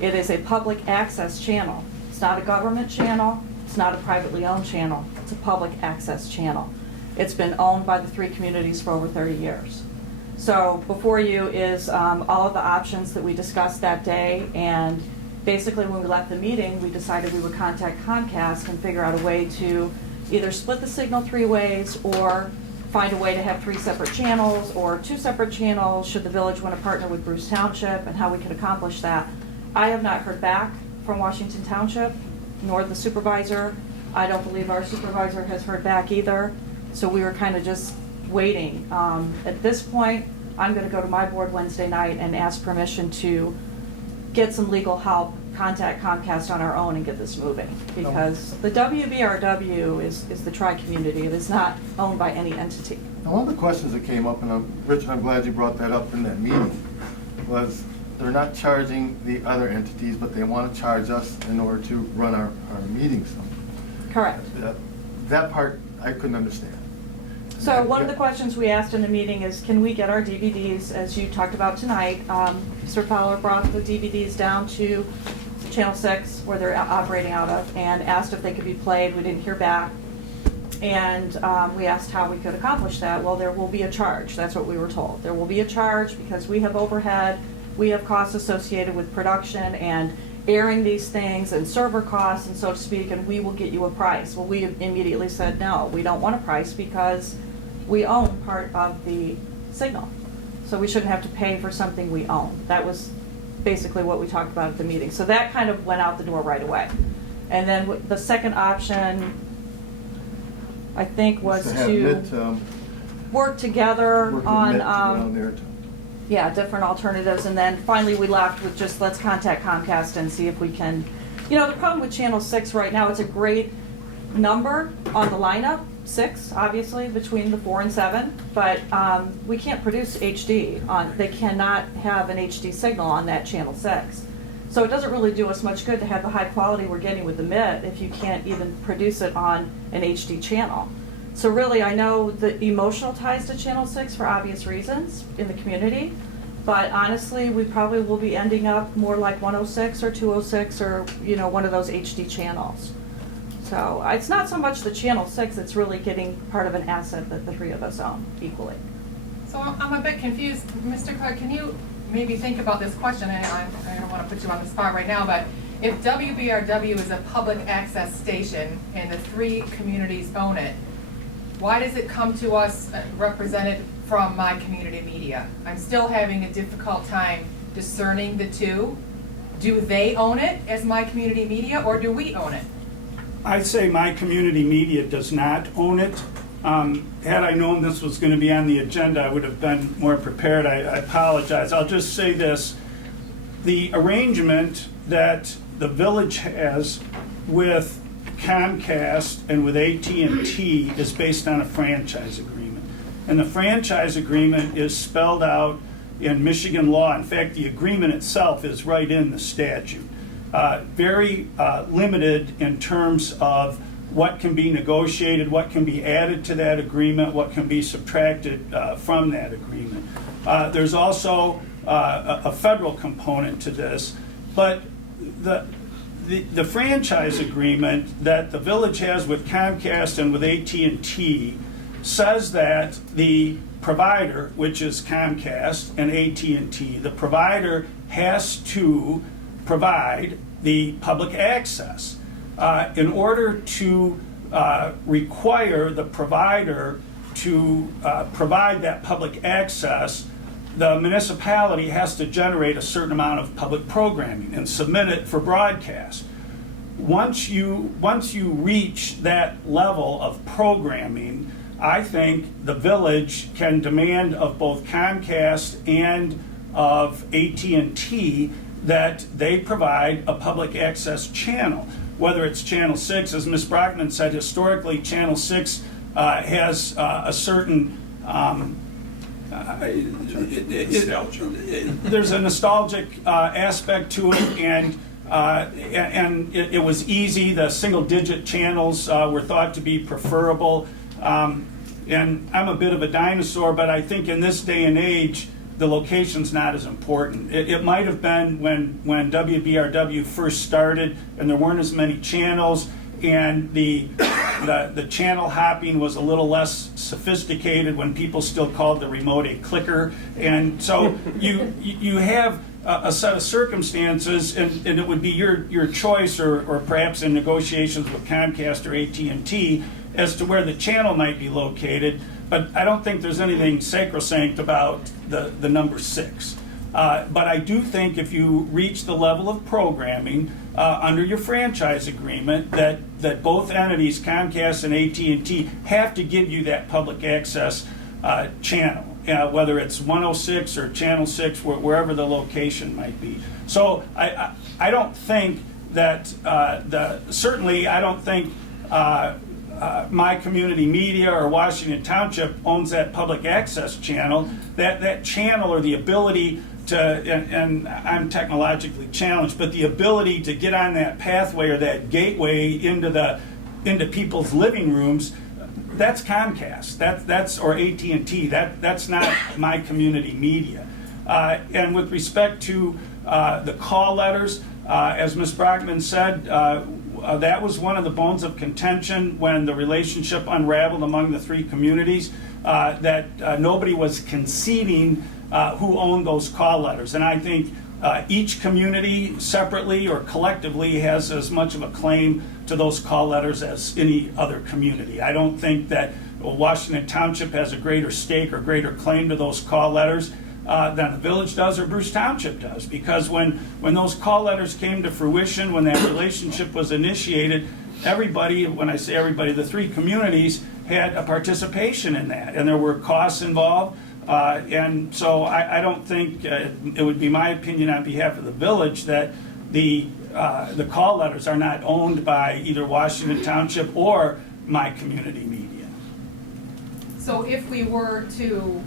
It is a public access channel. It's not a government channel. It's not a privately owned channel. It's a public access channel. It's been owned by the 3 communities for over 30 years. So before you is all of the options that we discussed that day, and basically when we left the meeting, we decided we would contact Comcast and figure out a way to either split the signal 3 ways or find a way to have 3 separate channels or 2 separate channels should the village want to partner with Bruce Township, and how we could accomplish that. I have not heard back from Washington Township, nor the supervisor. I don't believe our supervisor has heard back either. So we were kind of just waiting. At this point, I'm going to go to my board Wednesday night and ask permission to get some legal help, contact Comcast on our own and get this moving. Because the WBRW is the tri-community. It is not owned by any entity. Now, one of the questions that came up, and Richard, I'm glad you brought that up in that meeting, was they're not charging the other entities, but they want to charge us in order to run our meetings. Correct. That part I couldn't understand. So one of the questions we asked in the meeting is, can we get our DVDs, as you talked about tonight? Mr. Fowler brought the DVDs down to Channel 6, where they're operating out of, and asked if they could be played. We didn't hear back. And we asked how we could accomplish that. Well, there will be a charge. That's what we were told. There will be a charge because we have overhead, we have costs associated with production and airing these things and server costs and so to speak, and we will get you a price. Well, we immediately said, no, we don't want a price because we own part of the signal. So we shouldn't have to pay for something we own. That was basically what we talked about at the meeting. So that kind of went out the door right away. And then the second option, I think, was to work together on different alternatives. And then finally we left with just, let's contact Comcast and see if we can. You know, the problem with Channel 6 right now, it's a great number on the lineup, 6, obviously, between the 4 and 7, but we can't produce HD on, they cannot have an HD signal on that Channel 6. So it doesn't really do us much good to have the high quality we're getting with the MIT if you can't even produce it on an HD channel. So really, I know the emotional ties to Channel 6 for obvious reasons in the community, but honestly, we probably will be ending up more like 106 or 206 or, you know, one of those HD channels. So it's not so much the Channel 6, it's really getting part of an asset that the 3 of us own equally. So I'm a bit confused. Mr. Clark, can you maybe think about this question? I don't want to put you on the spot right now, but if WBRW is a public access station and the 3 communities own it, why does it come to us represented from My Community Media? I'm still having a difficult time discerning the 2. Do they own it as My Community Media, or do we own it? I'd say My Community Media does not own it. Had I known this was going to be on the agenda, I would have been more prepared. I apologize. I'll just say this. The arrangement that the village has with Comcast and with AT&T is based on a franchise agreement. And the franchise agreement is spelled out in Michigan law. In fact, the agreement itself is right in the statute. Very limited in terms of what can be negotiated, what can be added to that agreement, what can be subtracted from that agreement. There's also a federal component to this, but the franchise agreement that the village has with Comcast and with AT&T says that the provider, which is Comcast and AT&T, the provider has to provide the public access. In order to require the provider to provide that public access, the municipality has to generate a certain amount of public programming and submit it for broadcast. Once you reach that level of programming, I think the village can demand of both Comcast and of AT&T that they provide a public access channel. whether it's Channel 6, as Ms. Brockman said, historically, Channel 6 has a certain Nostalgia. there's a nostalgic aspect to it, and it was easy. The single-digit channels were thought to be preferable. And I'm a bit of a dinosaur, but I think in this day and age, the location's not as important. It might have been when WBRW first started, and there weren't as many channels, and the channel hopping was a little less sophisticated, when people still called the remote a clicker. And so you have a set of circumstances, and it would be your choice, or perhaps in negotiations with Comcast or AT&T, as to where the channel might be located. But I don't think there's anything sacrosanct about the number 6. But I do think if you reach the level of programming under your franchise agreement, that both entities, Comcast and AT&T, have to give you that public access channel, whether it's 106 or Channel 6, wherever the location might be. So I don't think that, certainly I don't think My Community Media or Washington Township owns that public access channel. That channel, or the ability to, and I'm technologically challenged, but the ability to get on that pathway or that gateway into people's living rooms, that's Comcast. That's or AT&T. That's not My Community Media. And with respect to the call letters, as Ms. Brockman said, that was one of the bones of contention when the relationship unraveled among the 3 communities, that nobody was conceding who owned those call letters. And I think each community separately or collectively has as much of a claim to those call letters as any other community. I don't think that Washington Township has a greater stake or greater claim to those call letters than the village does or Bruce Township does, because when those call letters came to fruition, when that relationship was initiated, everybody, when I say everybody, the 3 communities had a participation in that, and there were costs involved. And so I don't think, it would be my opinion on behalf of the village, that the call letters are not owned by either Washington Township or My Community Media. So if we were to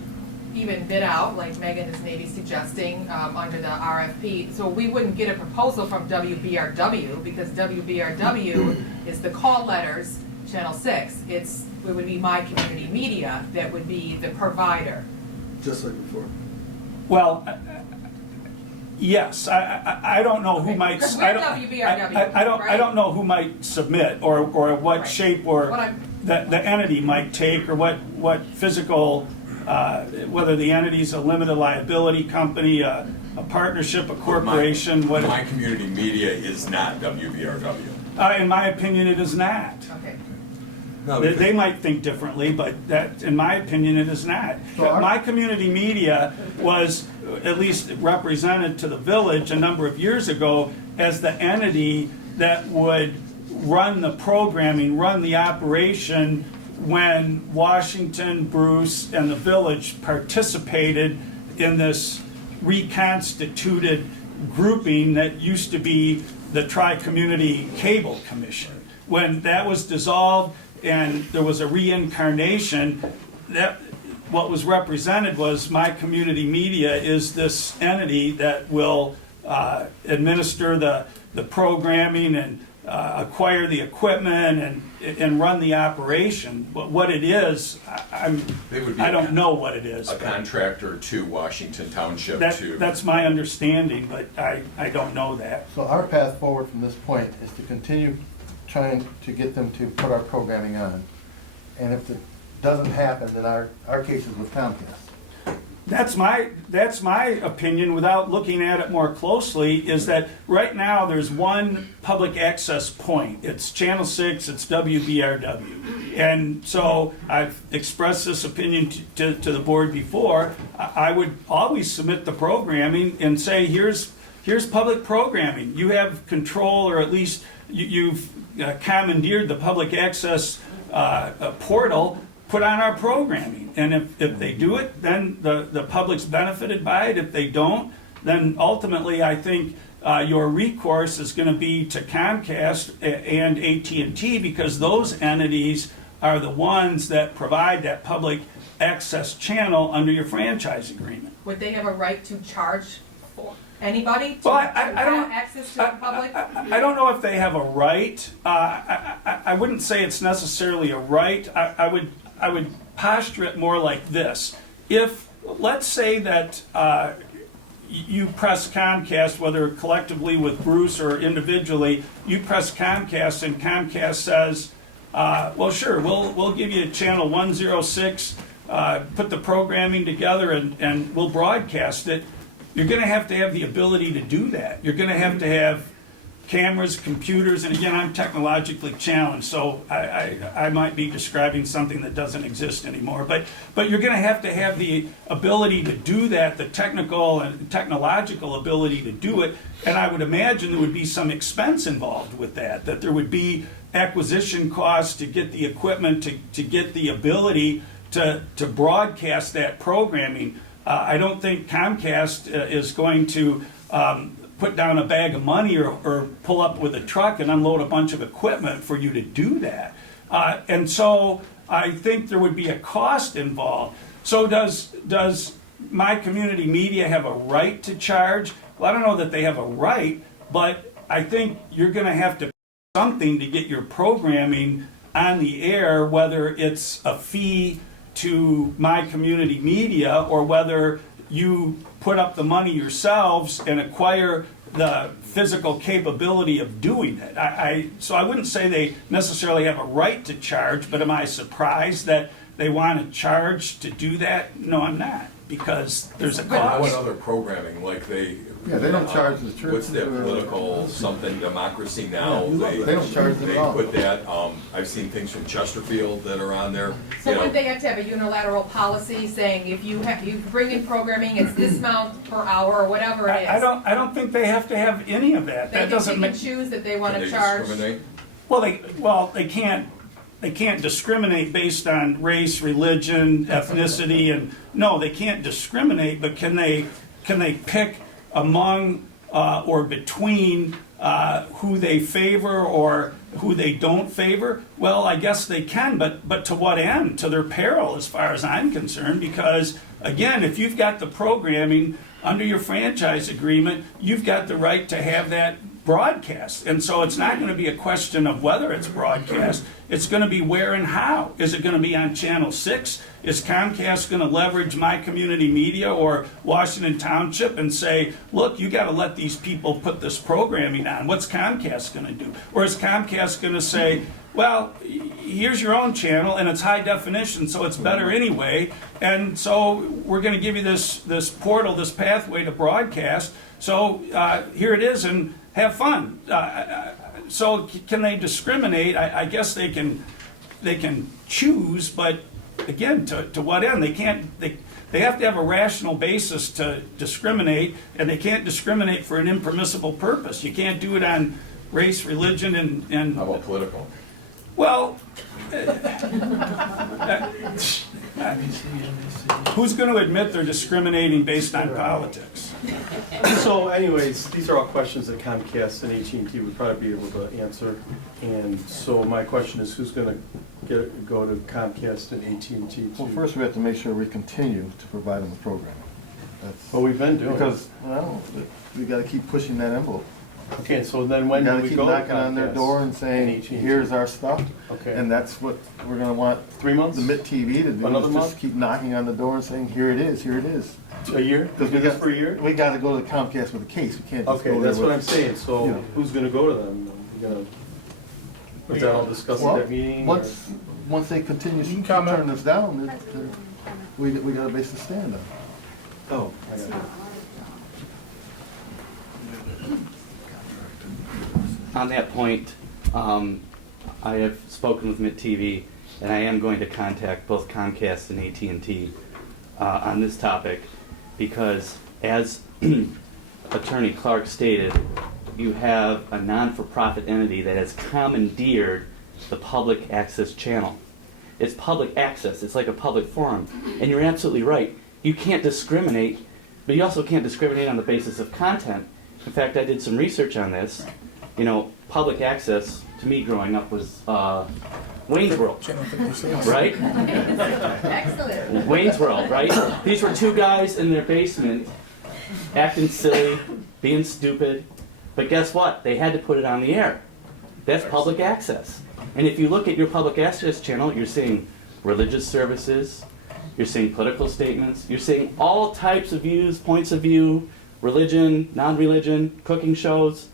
even bid out, like Megan is maybe suggesting, under the RFP, so we wouldn't get a proposal from WBRW, because WBRW is the call letters, Channel 6. It would be My Community Media that would be the provider. Just like before. Well, yes, I don't know who might. Because we're WBRW, I don't know who might submit, or what Right. shape, or What the entity might take, or what physical, whether the entity's a limited liability company, a partnership, a corporation. My Community Media is not WBRW. In my opinion, it is not. Okay. No, They might think differently, but that, in my opinion, it is not. My Community Media was at least represented to the village a number of years ago as the entity that would run the programming, run the operation, when Washington, Bruce, and the village participated in this reconstituted grouping that used to be the Tri-Community Cable Commission. When that was dissolved and there was a reincarnation, that what was represented was My Community Media is this entity that will administer the programming and acquire the equipment and run the operation. But what it is, I don't know what it is. A contractor to Washington Township to. That's my understanding, but I don't know that. So our path forward from this point is to continue trying to get them to put our programming on. And if it doesn't happen, then our case is with Comcast. That's my opinion, without looking at it more closely, is that right now there's one public access point. It's Channel 6, it's WBRW. And so I've expressed this opinion to the board before. I would always submit the programming and say, here's public programming. You have control, or at least you've commandeered the public access portal. Put on our programming, and if they do it, then the public's benefited by it. If they don't, then ultimately I think your recourse is going to be to Comcast and AT&T, because those entities are the ones that provide that public access channel under your franchise agreement. Would they have a right to charge for anybody to Well, have access to the public? I don't know if they have a right. I wouldn't say it's necessarily a right. I would posture it more like this. If, let's say that you press Comcast, whether collectively with Bruce or individually, you press Comcast and Comcast says, well, sure, we'll give you channel 106, put the programming together and we'll broadcast it. You're going to have the ability to do that. You're going to have cameras, computers, and again, I'm technologically challenged, so I might be describing something that doesn't exist anymore. But you're going to have the ability to do that, the technical and technological ability to do it, and I would imagine there would be some expense involved with that there would be acquisition costs to get the equipment, to get the ability to broadcast that programming. I don't think Comcast is going to put down a bag of money or pull up with a truck and unload a bunch of equipment for you to do that. And so I think there would be a cost involved. So does my community media have a right to charge? Well, I don't know that they have a right, but I think you're going to have to pay something to get your programming on the air, whether it's a fee to my community media or whether you put up the money yourselves and acquire the physical capability of doing it. So I wouldn't say they necessarily have a right to charge, but am I surprised that they want to charge to do that? No, I'm not, because there's a What cost. other programming, like they... Yeah, they don't charge the church. What's that political something, Democracy Now? They don't charge them at all. They put that, I've seen things from Chesterfield that are on there. So you know. would they have to have a unilateral policy saying if you bring in programming, it's this amount per hour or whatever it is? I don't think they have to have any of that. That doesn't They make. can choose that they want Can to they charge. discriminate? Well, they can't. They can't discriminate based on race, religion, ethnicity, and no, they can't discriminate. But can they pick among or between who they favor or who they don't favor? Well, I guess they can, but to what end? To their peril, as far as I'm concerned. Because again, if you've got the programming under your franchise agreement, you've got the right to have that broadcast. And so it's not going to be a question of whether it's broadcast. It's going to be where and how. Is it going to be on Channel 6? Is Comcast going to leverage my community media or Washington Township and say, look, you got to let these people put this programming on? What's Comcast going to do? Or is Comcast going to say, well, here's your own channel and it's high definition, so it's better anyway, and so we're going to give you this portal, this pathway to broadcast, so here it is and have fun. So can they discriminate? I guess they can choose, but again, to what end? They can't. They have to have a rational basis to discriminate, and they can't discriminate for an impermissible purpose. You can't do it on race, religion, and How about political? well, who's going to admit they're discriminating based on politics? So anyways, these are all questions that Comcast and AT&T would probably be able to answer. And so my question is, who's going to go to Comcast and AT&T? Well, first we have to make sure we continue to provide them the programming. That's Well, we've been doing because, well, we got to keep pushing that envelope. Okay, so then when We do got to we keep go to knocking on their Comcast door and saying, AT&T? here's our stuff. Okay. And that's what we're going to want 3 months? the MIT TV to do, Another is month? just keep knocking on the door and saying, here it is, here it is. A year? Because Do this for a year? we got to go to the Comcast with a case. We can't just Okay, go there that's what with- I'm saying. So you know. who's going to go to them? You gonna, was that all discussed Well, at that meeting? or- once they continue to You can keep comment. turning this down, we got to base the stand on. Oh, I got it. On that point, I have spoken with MIT-TV, and I am going to contact both Comcast and AT&T on this topic, because as Attorney Clark stated, you have a non-for-profit entity that has commandeered the public access channel. It's public access. It's like a public forum. And you're absolutely right. You can't discriminate But you also can't discriminate on the basis of content. In fact, I did some research on this. You know, public access, to me growing up, was Wayne's World, Channel 56. right? Excellent. Wayne's World, right? These were two guys in their basement acting silly, being stupid. But guess what? They had to put it on the air. That's public access. And if you look at your public access channel, you're seeing religious services, you're seeing political statements, you're seeing all types of views, points of view, religion, non-religion, cooking shows.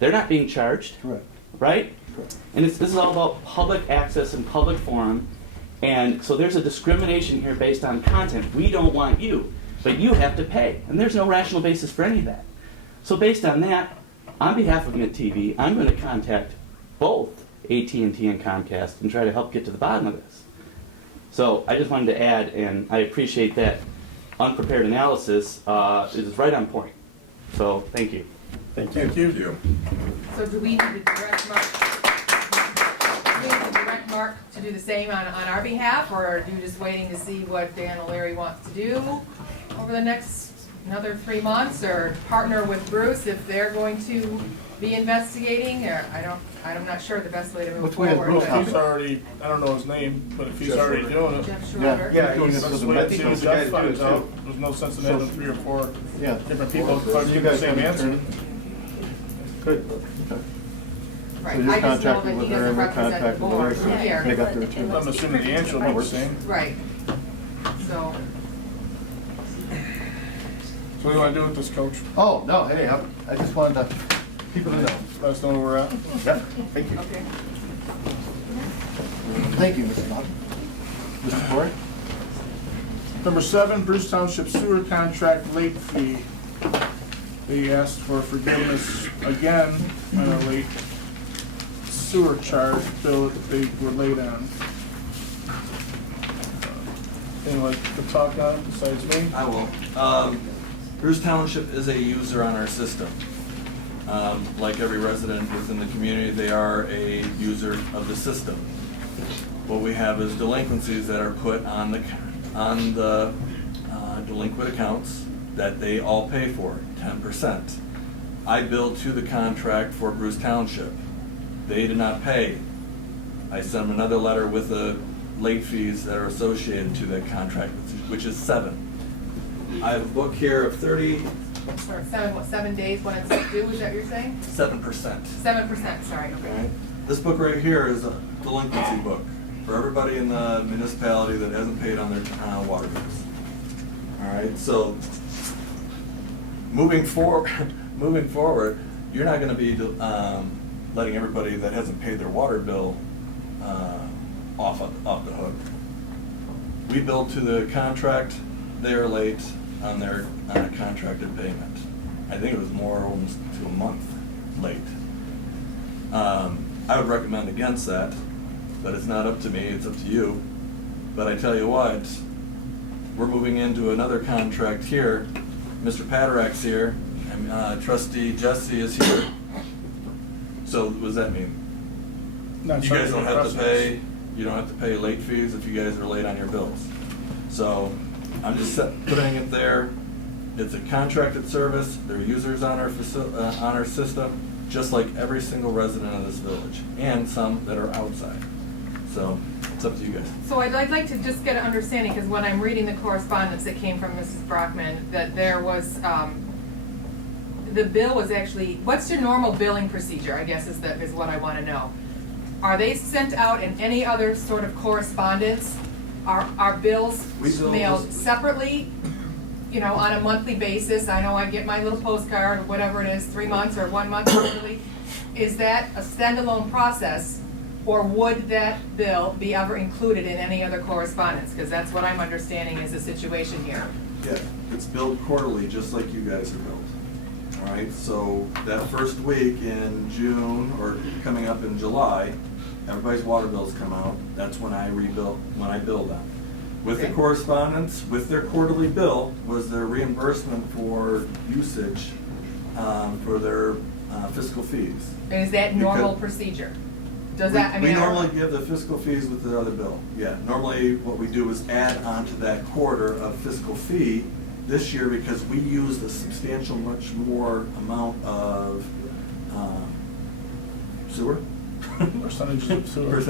They're not being charged, Correct. right? Correct. And this is all about public access and public forum. And so there's a discrimination here based on content. We don't want you, but you have to pay. And there's no rational basis for any of that. So based on that, on behalf of MidTV, I'm going to contact both AT&T and Comcast and try to help get to the bottom of this. So I just wanted to add, and I appreciate that unprepared analysis is right on point. So thank you. Thank you. Thank you. Thank you. So do we need to direct Mark? Do we need to direct Mark to do the same on our behalf, or are you just waiting to see what Dan O'Leary wants to do over the next another 3 months, or partner with Bruce if they're going to be investigating? Or I'm not sure the best way to move Which way is forward. Bruce? but- He's already, I don't know his name, but if he's Jeff already Schroeder. doing it, Jeff Yeah, Schroeder. yeah, he's doing this let's for the wait med and see what people. You guys Jeff do it finds out. too. There's no sense in So- having 3 or 4 Yeah. different people trying to You give the guys same have an answer. attorney? Good. Okay. Right, So you're I just know contracting that with he her doesn't and we're represent the contracting with board her, so here. they got their attorney. I'm assuming the answer will be the same. Right. So, So what do you want to do with this, Coach? Oh, no, hey, I just wanted to, people to know. Let us know where we're at. Yep, thank you. okay. Thank you, Mr. Bob. Mr. Corey? Number 7, Bruce Township Sewer Contract Late Fee. They asked for forgiveness again on a late sewer charge bill that they were late on. Anyone like to talk on it besides me? I will. Bruce Township is a user on our system. Like every resident within the community, they are a user of the system. What we have is delinquencies that are put on the delinquent accounts that they all pay for, 10%. I billed to the contract for Bruce Township. They did not pay. I sent them another letter with the late fees that are associated to that contract, which is 7. I have a book here of 37%. For 7 days when it's due, is that what you're saying? 7%, sorry, okay. Okay. This book right here is a delinquency book for everybody in the municipality that hasn't paid on their water bills. All right, so moving forward, you're not going to be letting everybody that hasn't paid their water bill off the hook. We bill to the contract; they are late on their contracted payment. I think it was more almost to a month late. I would recommend against that, but it's not up to me, it's up to you. But I tell you what, we're moving into another contract here. Mr. Paderak's here, and Trustee Jesse is here. So what does that mean? Not You guys charging don't the have to customers. pay, you don't have to pay late fees if you guys are late on your bills. So I'm just putting it there. It's a contracted service. They're users on our system, just like every single resident of this village, and some that are outside. So it's up to you guys. So I'd like to just get an understanding, because when I'm reading the correspondence that came from Mrs. Brockman, that there was, the bill was actually, what's your normal billing procedure, I guess is what I want to know. Are they sent out in any other sort of correspondence? Are bills We bill mailed this- separately, you know, on a monthly basis? I know I get my little postcard, or whatever it is, 3 months or 1 month quarterly. Is that a standalone process, or would that bill be ever included in any other correspondence? Because that's what I'm understanding is the situation here. Yeah, it's billed quarterly, just like you guys are billed. All right, so that first week in June, or coming up in July, everybody's water bills come out. That's when I bill them. With the Okay. correspondence, with their quarterly bill, was their reimbursement for usage for their fiscal fees. And is that normal Because- procedure? Does that, I mean, We normally give the fiscal fees with the other bill. Yeah, normally what we do is add on to that quarter of fiscal fee this year, because we used a substantial much more amount of sewer. Percentages of sewer.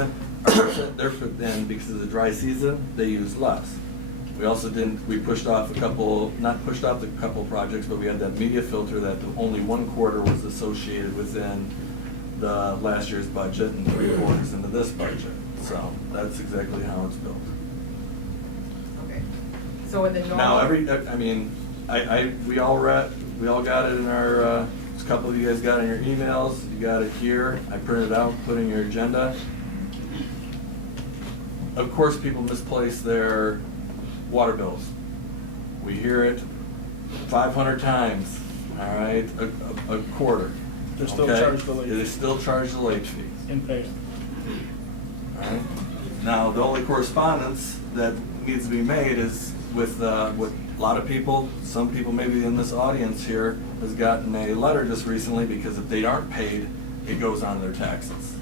Therefore, then, because of the dry season, they used less. We also didn't, we pushed off a couple, not pushed off the couple projects, but we had that media filter that only 1/4 was associated within the last year's budget and 3/4 into this budget. So that's exactly how it's built. Okay. So in the normal. Now, we all got it in our, a couple of you guys got it in your emails, you got it here, I printed it out, put in your agenda. Of course, people misplace their water bills. We hear it 500 times, all right, a quarter. They're still okay? charged the late fee. They still charge the late fee. In pay. All right. Now, the only correspondence that needs to be made is with what a lot of people, some people maybe in this audience here, has gotten a letter just recently because if they aren't paid, it goes on their taxes.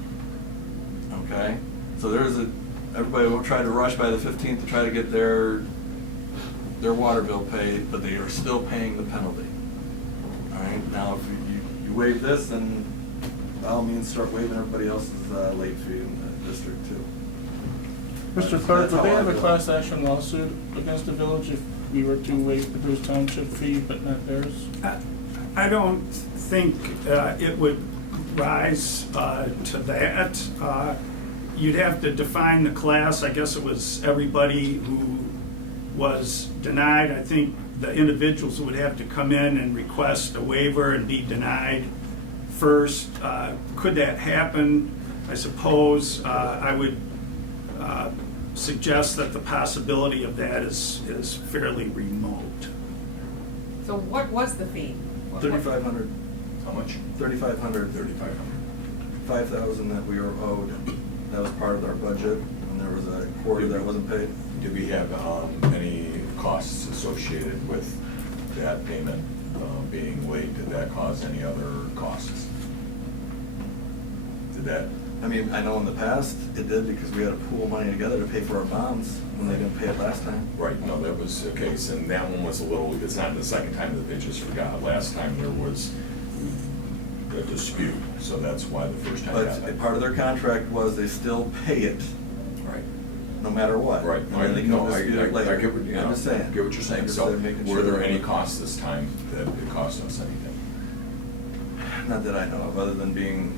Okay? So everybody will try to rush by the 15th to try to get their water bill paid, but they are still paying the penalty. All right? Now, if you waive this, then by all means start waiving everybody else's late fee in the district too. Mr. Clerk, That's would how they I have a do it. class action lawsuit against the village if we were to waive the Bruce Township fee but not theirs? I don't think it would rise to that. You'd have to define the class. I guess it was everybody who was denied. I think the individuals would have to come in and request a waiver and be denied first. Could that happen? I suppose I would suggest that the possibility of that is fairly remote. So what was the fee? 3,500. How much? 3,500. 3,500. 5,000 that we were owed. That was part of our budget, and there was a quarter that wasn't paid. Do we have any costs associated with that payment being late? Did that cause any other costs? Did that? I mean, I know in the past it did because we had to pool money together to pay for our bonds when they didn't pay it last time. Right, no, that was the case, and that one was a little, it's not the second time that they just forgot. Last time there was a dispute, so that's why the first time But happened. part of their contract was they still pay it, Right. no matter what. Right, And then they can dispute it later. I get what, you know, I'm just saying. I get what you're saying. I'm just So, making were sure there that- any costs this time that it cost us anything? Not that I know of, other than being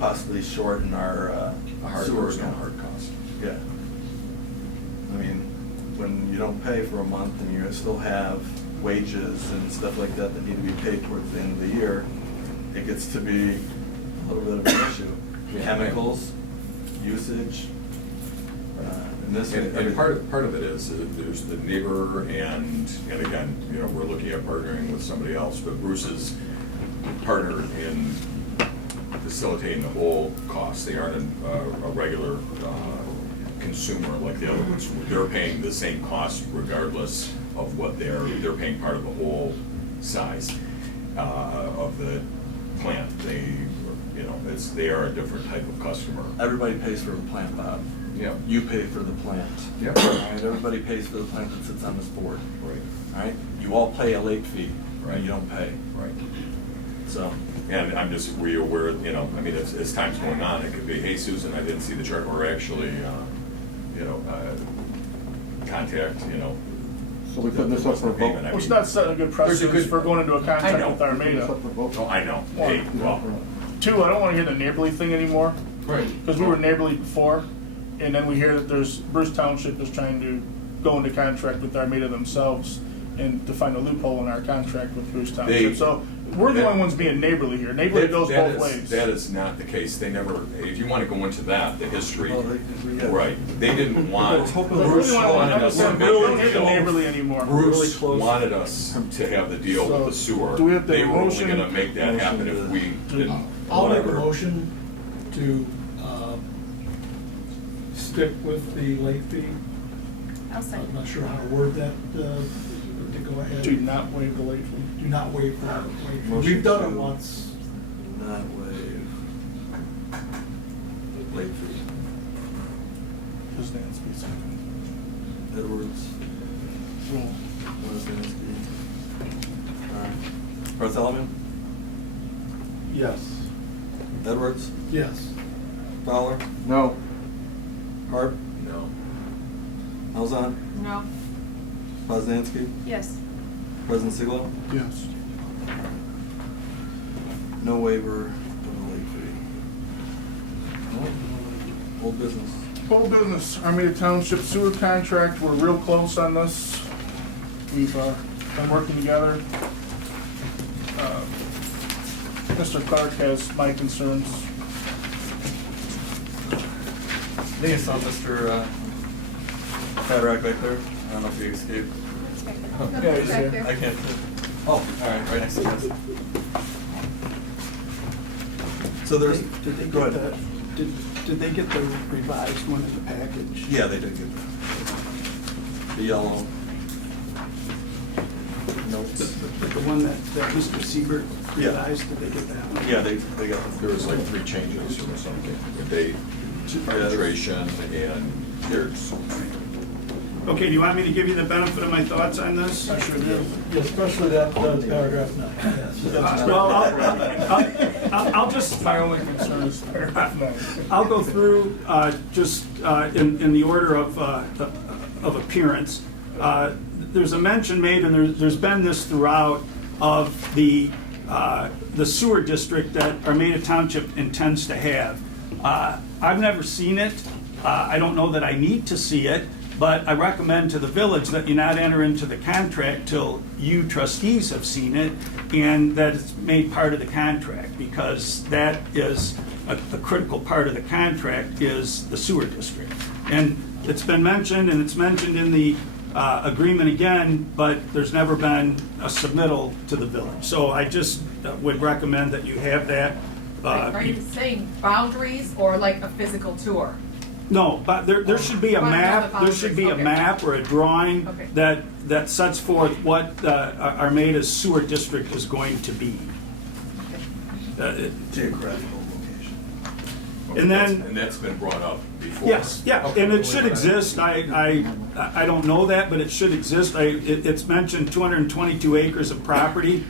possibly short in our A hard, sewer personal account. hard cost. Yeah. I mean, when you don't pay for a month and you still have wages and stuff like that that need to be paid towards the end of the year, it gets to be a little bit of an issue. Yeah. Chemicals, usage, and this. And part of it is, there's the neighbor and again, you know, we're looking at partnering with somebody else, but Bruce is partnered in facilitating the whole cost. They aren't a regular consumer like the other ones. They're paying the same cost regardless of what they're paying part of the whole size of the plant. They are a different type of customer. Everybody pays for the plant, Bob. Yeah. You pay for the plant. Yep. All right, everybody pays for the plant that sits on this board. Right. All right, you all pay a late fee, Right. and you don't pay. Right. So, And I'm just aware, you know, I mean, as time's going on, it could be, hey, Susan, I didn't see the chart, or actually, contact, So we putting this up for a vote? payment. I Well, it's mean, not setting a good there's a precedence good- for going into a I contract know. with Armada. Oh, I know. Hey, well, 2, I don't wanna hear the neighborly thing anymore, right. because we were neighborly before, and then we hear that Bruce Township is trying to go into contract with Armada themselves and to find a loophole in our contract with Bruce Township. They- So, we're the that- only ones being neighborly here. Neighborly goes That both is- ways. That is not the case. They never, if you want to go into that, the history, Well, yeah. right, they didn't want, We're hoping- But Bruce really, I'm wanted us to saying, we build don't need the neighborly anymore. Really Bruce close. wanted us to have the deal with the So, sewer. do we have to They were only motion- gonna make that happen if we didn't. I'll make a whatever. motion to stick with the late fee. I'll I'm second. not sure how to word that, to go ahead. Do not waive the late fee. Do not waive the late fee. Motion We've done it to- once. not waive late fee. Does Nancy second? Edwards, Roll. Bartholomew? Yes. Edwards? Yes. Fowler? No. Hart? No. Malzahn? No. Poznanski? Yes. President Siglo? Yes. No waiver of the late fee. Old business. Whole business, Armada Township sewer contract, we're real close on this. We've been working together. Mr. Clark has my concerns. I think I saw Mr. Patrick back there. I don't know if he escaped. Yeah, he's here. I can't see. Oh, all right, right next to us. So there's, Did they go get ahead. did they get the revised one in the package? Yeah, they did get that. The yellow notes. The one that Mr. Siebert Yeah. revised, did they get that one? Yeah, they got There was like 3 changes or something. The date, arbitration, and years. Okay, do you want me to give you the benefit of my thoughts on this? I sure do. Especially that paragraph 9, yes. Well, I'll just, My only concern is paragraph 9. I'll go through just in the order of appearance. There's a mention made, and there's been this throughout, of the sewer district that Armada Township intends to have. I've never seen it. I don't know that I need to see it, but I recommend to the village that you not enter into the contract till you trustees have seen it and that it's made part of the contract, because that is a critical part of the contract is the sewer district. And it's been mentioned, and it's mentioned in the agreement again, but there's never been a submittal to the village. So I just would recommend that you have that. Are you saying boundaries or like a physical tour? No, but there should be a map, there should be a Okay. map or a drawing Okay. that sets forth what Armada's sewer district is going to be. geographical location. And then- And that's been brought up before. Yes, yeah, and it should exist. I don't know that, but it should exist. It's mentioned 222 acres of property,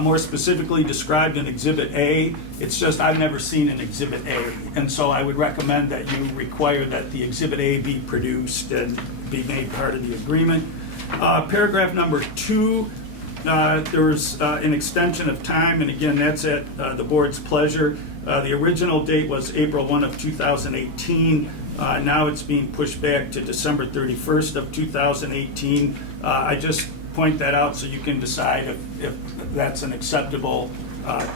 more specifically described in Exhibit A. It's just I've never seen an Exhibit A, and so I would recommend that you require that the Exhibit A be produced and be made part of the agreement. Paragraph number 2, there's an extension of time, and again, that's at the board's pleasure. The original date was April 1 of 2018. Now it's being pushed back to December 31st of 2018. I just point that out so you can decide if that's an acceptable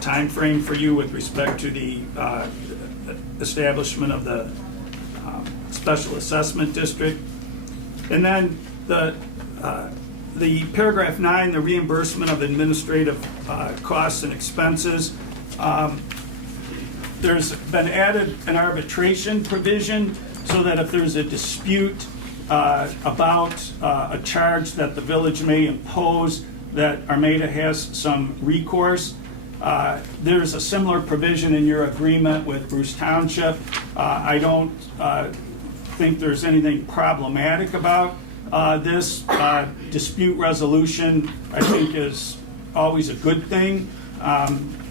time frame for you with respect to the establishment of the special assessment district. And then the paragraph 9, the reimbursement of administrative costs and expenses. There's been added an arbitration provision so that if there's a dispute about a charge that the village may impose, that Armada has some recourse. There's a similar provision in your agreement with Bruce Township. I don't think there's anything problematic about this. Dispute resolution, I think, is always a good thing.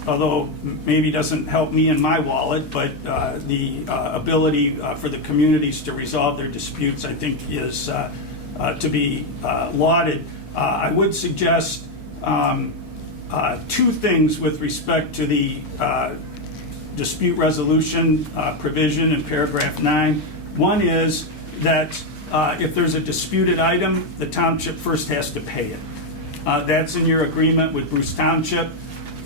Although maybe doesn't help me in my wallet, but the ability for the communities to resolve their disputes, I think, is to be lauded. I would suggest 2 things with respect to the dispute resolution provision in paragraph 9. One is that if there's a disputed item, the township first has to pay it. That's in your agreement with Bruce Township.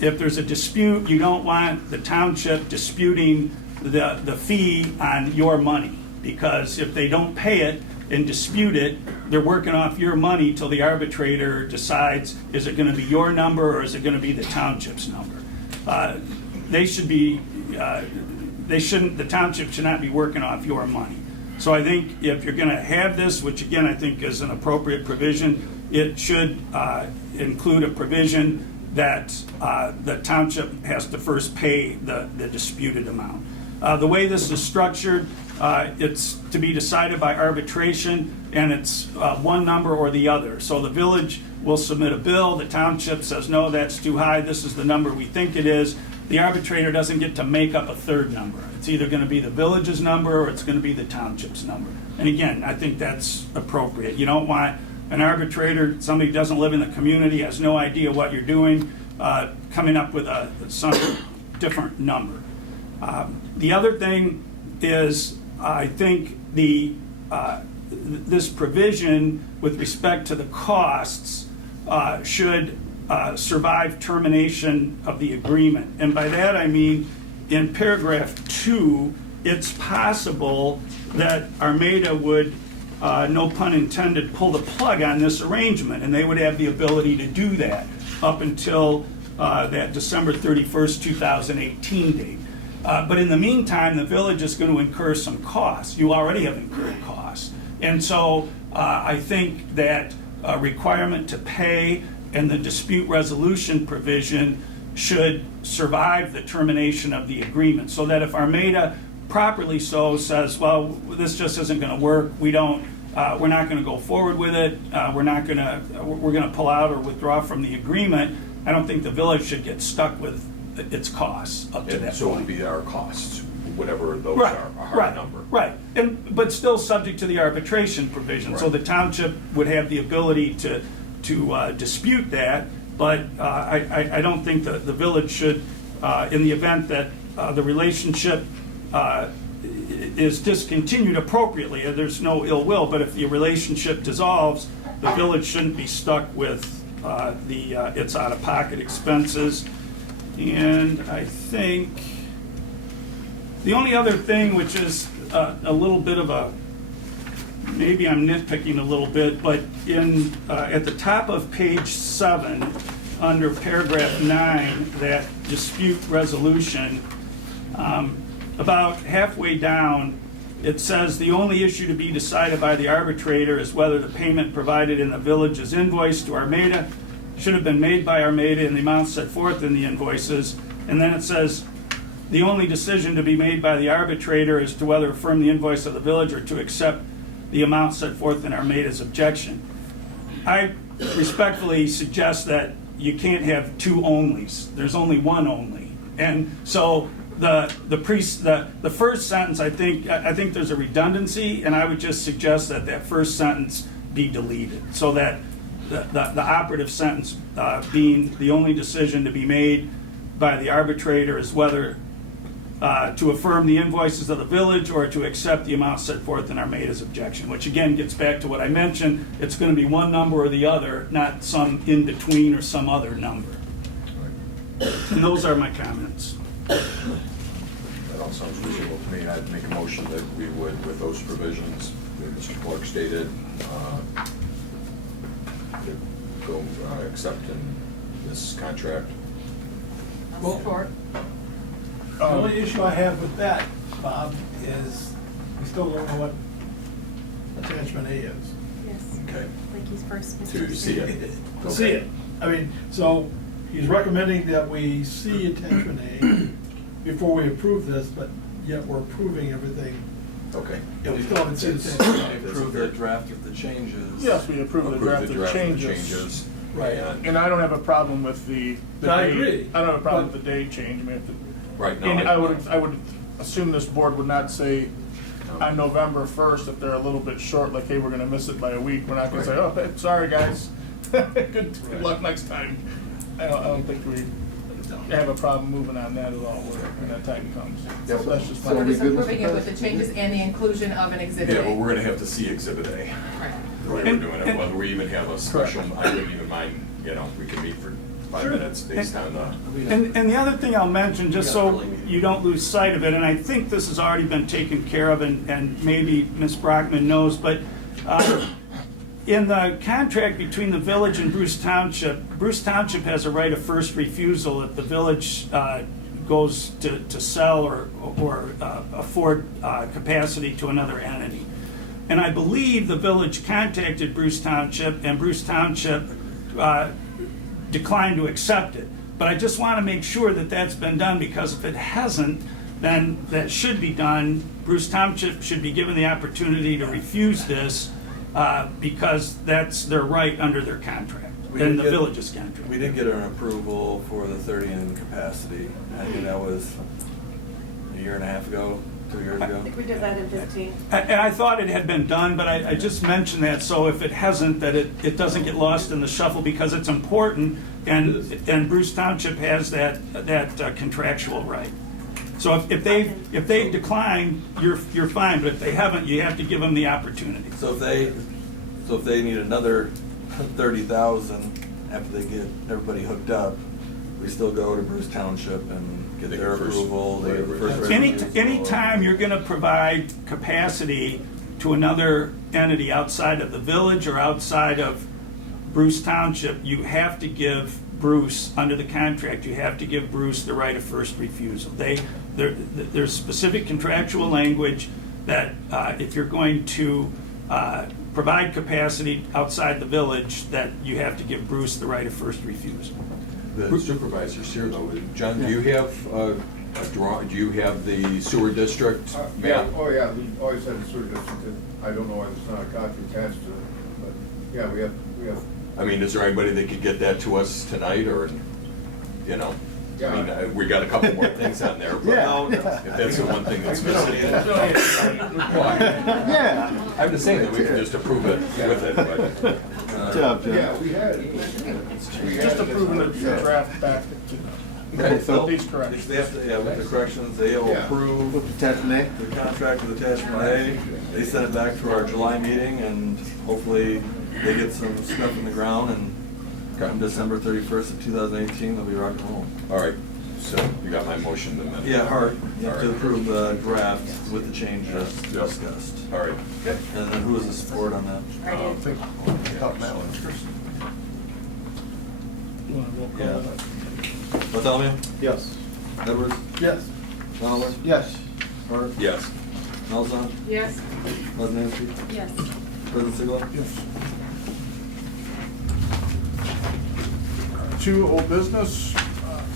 If there's a dispute, you don't want the township disputing the fee on your money, because if they don't pay it and dispute it, they're working off your money till the arbitrator decides, is it going to be your number or is it going to be the township's number? The township should not be working off your money. So I think if you're going to have this, which again I think is an appropriate provision, it should include a provision that the township has to first pay the disputed amount. The way this is structured, it's to be decided by arbitration, and it's one number or the other. So the village will submit a bill, the township says, no, that's too high, this is the number we think it is. The arbitrator doesn't get to make up a third number. It's either going to be the village's number or it's going to be the township's number. And again, I think that's appropriate. You don't want an arbitrator, somebody who doesn't live in the community, has no idea what you're doing, coming up with some different number. The other thing is, I think this provision with respect to the costs should survive termination of the agreement. And by that I mean, in paragraph 2, it's possible that Armada would, no pun intended, pull the plug on this arrangement, and they would have the ability to do that up until that December 31st, 2018 date. But in the meantime, the village is going to incur some costs. You already have incurred costs. And so I think that requirement to pay and the dispute resolution provision should survive the termination of the agreement, so that if Armada properly so says, well, this just isn't going to work, we're not going to go forward with it, we're going to pull out or withdraw from the agreement, I don't think the village should get stuck with its costs up to that point. So it would be our costs, whatever those Right, are, a hard right, number. right, but still subject to the arbitration provision. So Right. the township would have the ability to dispute that, but I don't think that the village should, in the event that the relationship is discontinued appropriately, there's no ill will, but if the relationship dissolves, the village shouldn't be stuck with its out-of-pocket expenses. And I think the only other thing, which is a little bit of a, maybe I'm nitpicking a little bit, but at the top of page 7, under paragraph 9, that dispute resolution, about halfway down, it says the only issue to be decided by the arbitrator is whether the payment provided in the village's invoice to Armada should have been made by Armada in the amount set forth in the invoices. And then it says the only decision to be made by the arbitrator is to whether affirm the invoice of the village or to accept the amount set forth in Armada's objection. I respectfully suggest that you can't have two onlys. There's only one only. And so the first sentence, I think there's a redundancy, and I would just suggest that that first sentence be deleted, so that the operative sentence being the only decision to be made by the arbitrator is whether to affirm the invoices of the village or to accept the amount set forth in Armada's objection, which again gets back to what I mentioned. It's going to be one number or the other, not some in between or some other number. And those are my comments. That all sounds reasonable to me. I'd make a motion that we would, with those provisions that Mr. Clark stated, go accepting this contract. I'll support. The only issue I have with that, Bob, is we still don't know what attachment A is. Yes, Okay. like he's first. To see it. To see it. I mean, so he's recommending that we see attachment A before we approve this, but yet we're approving everything. Okay. And we still haven't seen That's- attachment We approved the draft of the changes. Yes, we approve the draft of changes. changes. Right. And I don't have a problem with the I date. agree. I don't have a problem But- with the date change. I mean, Right, no. and I would assume this board would not say on November 1st, if they're a little bit short, like, hey, we're gonna miss it by a week, we're not gonna say, oh, hey, sorry, guys. Good luck next time. I don't think we have a problem moving on that at all when that time comes. So that's just So we're my. just approving it with the changes and the inclusion of an exhibit A. Yeah, but we're gonna have to see Exhibit A, Right. the way we're doing it, whether we even have a special, I wouldn't even mind, we could meet for 5 minutes based on the. And the other thing I'll mention, just so you don't lose sight of it, and I think this has already been taken care of, and maybe Ms. Brockman knows, but in the contract between the village and Bruce Township has a right of first refusal if the village goes to sell or afford capacity to another entity. And I believe the village contacted Bruce Township, and Bruce Township declined to accept it. But I just want to make sure that that's been done, because if it hasn't, then that should be done. Bruce Township should be given the opportunity to refuse this because that's their right under their contract, We and did the get- village's contract. We did get an approval for the 30 in capacity. I think that was a year and a half ago, 2 years ago. I think we did that in 15. And I thought it had been done, but I just mentioned that, so if it hasn't, that it doesn't get lost in the shuffle, because it's important, and Bruce Township has that contractual right. So if they decline, you're fine, but if they haven't, you have to give them the opportunity. So if they need another 30,000 after they get everybody hooked up, we still go to Bruce Township and get They their get first- approval. They get the first Anytime you're gonna provide capacity to another entity outside of the village or outside of Bruce Township, you have to give Bruce, under the contract, you have to give Bruce the right of first refusal. There's specific contractual language that if you're going to provide capacity outside the village, that you have to give Bruce the right of first refusal. The supervisor's here though. John, do you have do you have the sewer district map? Oh, yeah, we always had a sewer district. I don't know why there's not a copy attached to it, but, yeah, we have. I mean, is there anybody that could get that to us tonight, or, you know? I mean, we got a couple more things on there, but if that's the one thing that's missing. Yeah. I'm just saying that we can just approve it with it, but. Yeah, we had it. Just approving the draft back to them. Okay, so- Please correct. If they have to, yeah, with the corrections, they'll Yeah. approve Attachment the contract with attachment A. They send it back to our July meeting, and hopefully they get some stuff in the ground, and come December 31st of 2018, they'll be rock and roll. All right, so you got my motion then? Yeah, Hart, All right. to approve the draft with the changes discussed. All right. And then who was the support on that? I did. You want to roll call Yeah. that? Bartholomew? Yes. Edwards? Yes. Fowler? Yes. Hart? Yes. Malzahn? Yes? Woznanski? Yes. President Sigla? Yes. Two, old business,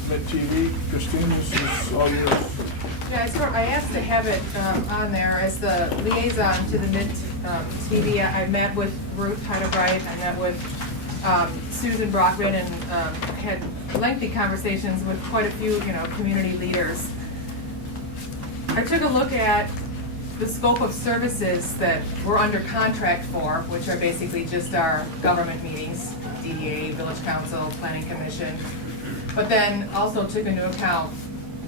mid-TV. Christine, this is all yours. Yeah, I asked to have it on there as the liaison to the mid-TV. I met with Ruth Heidebright, I met with Susan Brockman, and had lengthy conversations with quite a few, community leaders. I took a look at the scope of services that we're under contract for, which are basically just our government meetings, DDA, Village Council, Planning Commission, but then also took into account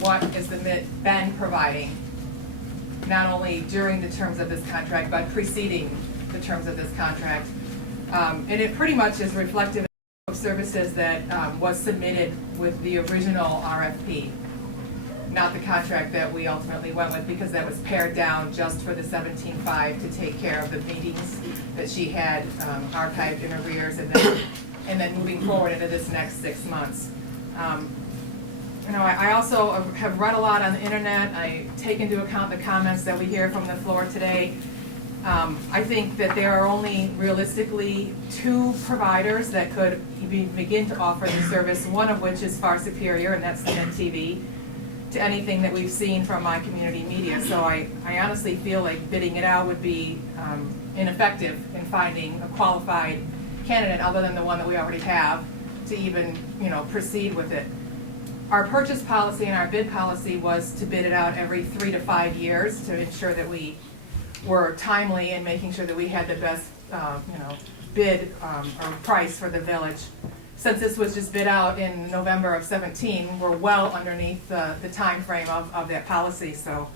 what is the MIT been providing, not only during the terms of this contract, but preceding the terms of this contract. And it pretty much is reflective of services that was submitted with the original RFP, not the contract that we ultimately went with, because that was pared down just for the 17.5 to take care of the meetings that she had archived in arrears, and then moving forward into this next 6 months. I also have read a lot on the internet. I take into account the comments that we hear from the floor today. I think that there are only realistically 2 providers that could begin to offer the service, one of which is far superior, and that's the MTV, to anything that we've seen from my community media. So I honestly feel like bidding it out would be ineffective in finding a qualified candidate other than the one that we already have to even, proceed with it. Our purchase policy and our bid policy was to bid it out every 3 to 5 years to ensure that we were timely in making sure that we had the best, bid or price for the village. Since this was just bid out in November of 17, we're well underneath the time frame of that policy. So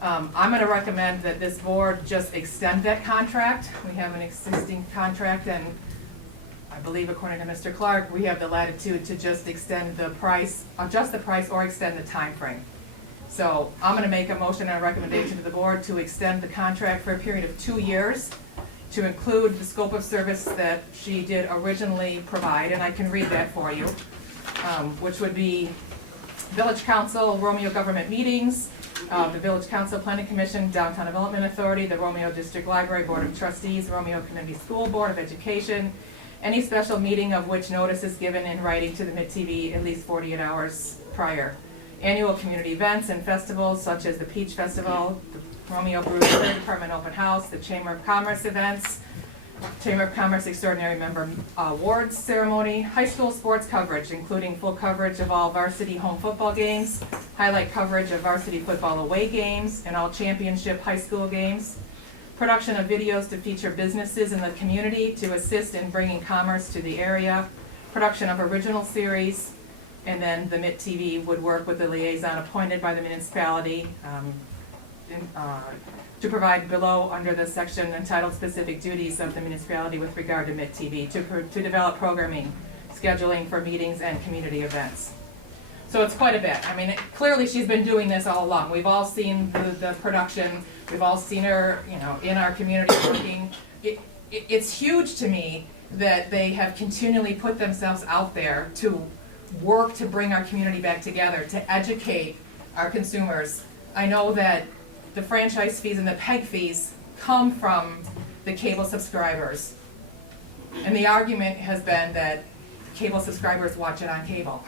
I'm going to recommend that this board just extend that contract. We have an existing contract, and I believe, according to Mr. Clark, we have the latitude to just extend the price, adjust the price, or extend the time frame. So I'm going to make a motion and a recommendation to the board to extend the contract for a period of 2 years to include the scope of service that she did originally provide, and I can read that for you, which would be Village Council, Romeo Government Meetings, the Village Council, Planning Commission, Downtown Development Authority, the Romeo District Library Board of Trustees, Romeo Community School Board of Education, any special meeting of which notice is given in writing to the MIT-TV at least 48 hours prior. annual community events and festivals such as the Peach Festival, the Romeo Brewery Fire Department Open House, the Chamber of Commerce events, Chamber of Commerce Extraordinary Member Awards Ceremony, high school sports coverage, including full coverage of all varsity home football games, highlight coverage of varsity football away games, and all championship high school games, production of videos to feature businesses in the community to assist in bringing commerce to the area, production of original series, and then the MIT TV would work with the liaison appointed by the municipality to provide below under the section entitled Specific Duties of the Municipality with regard to MIT TV to develop programming, scheduling for meetings and community events. So it's quite a bit. I mean, clearly she's been doing this all along. We've all seen the production. We've all seen her, you know, in our community working. It's huge to me that they have continually put themselves out there to work to bring our community back together, to educate our consumers. I know that the franchise fees and the PEG fees come from the cable subscribers. And the argument has been that cable subscribers watch it on cable.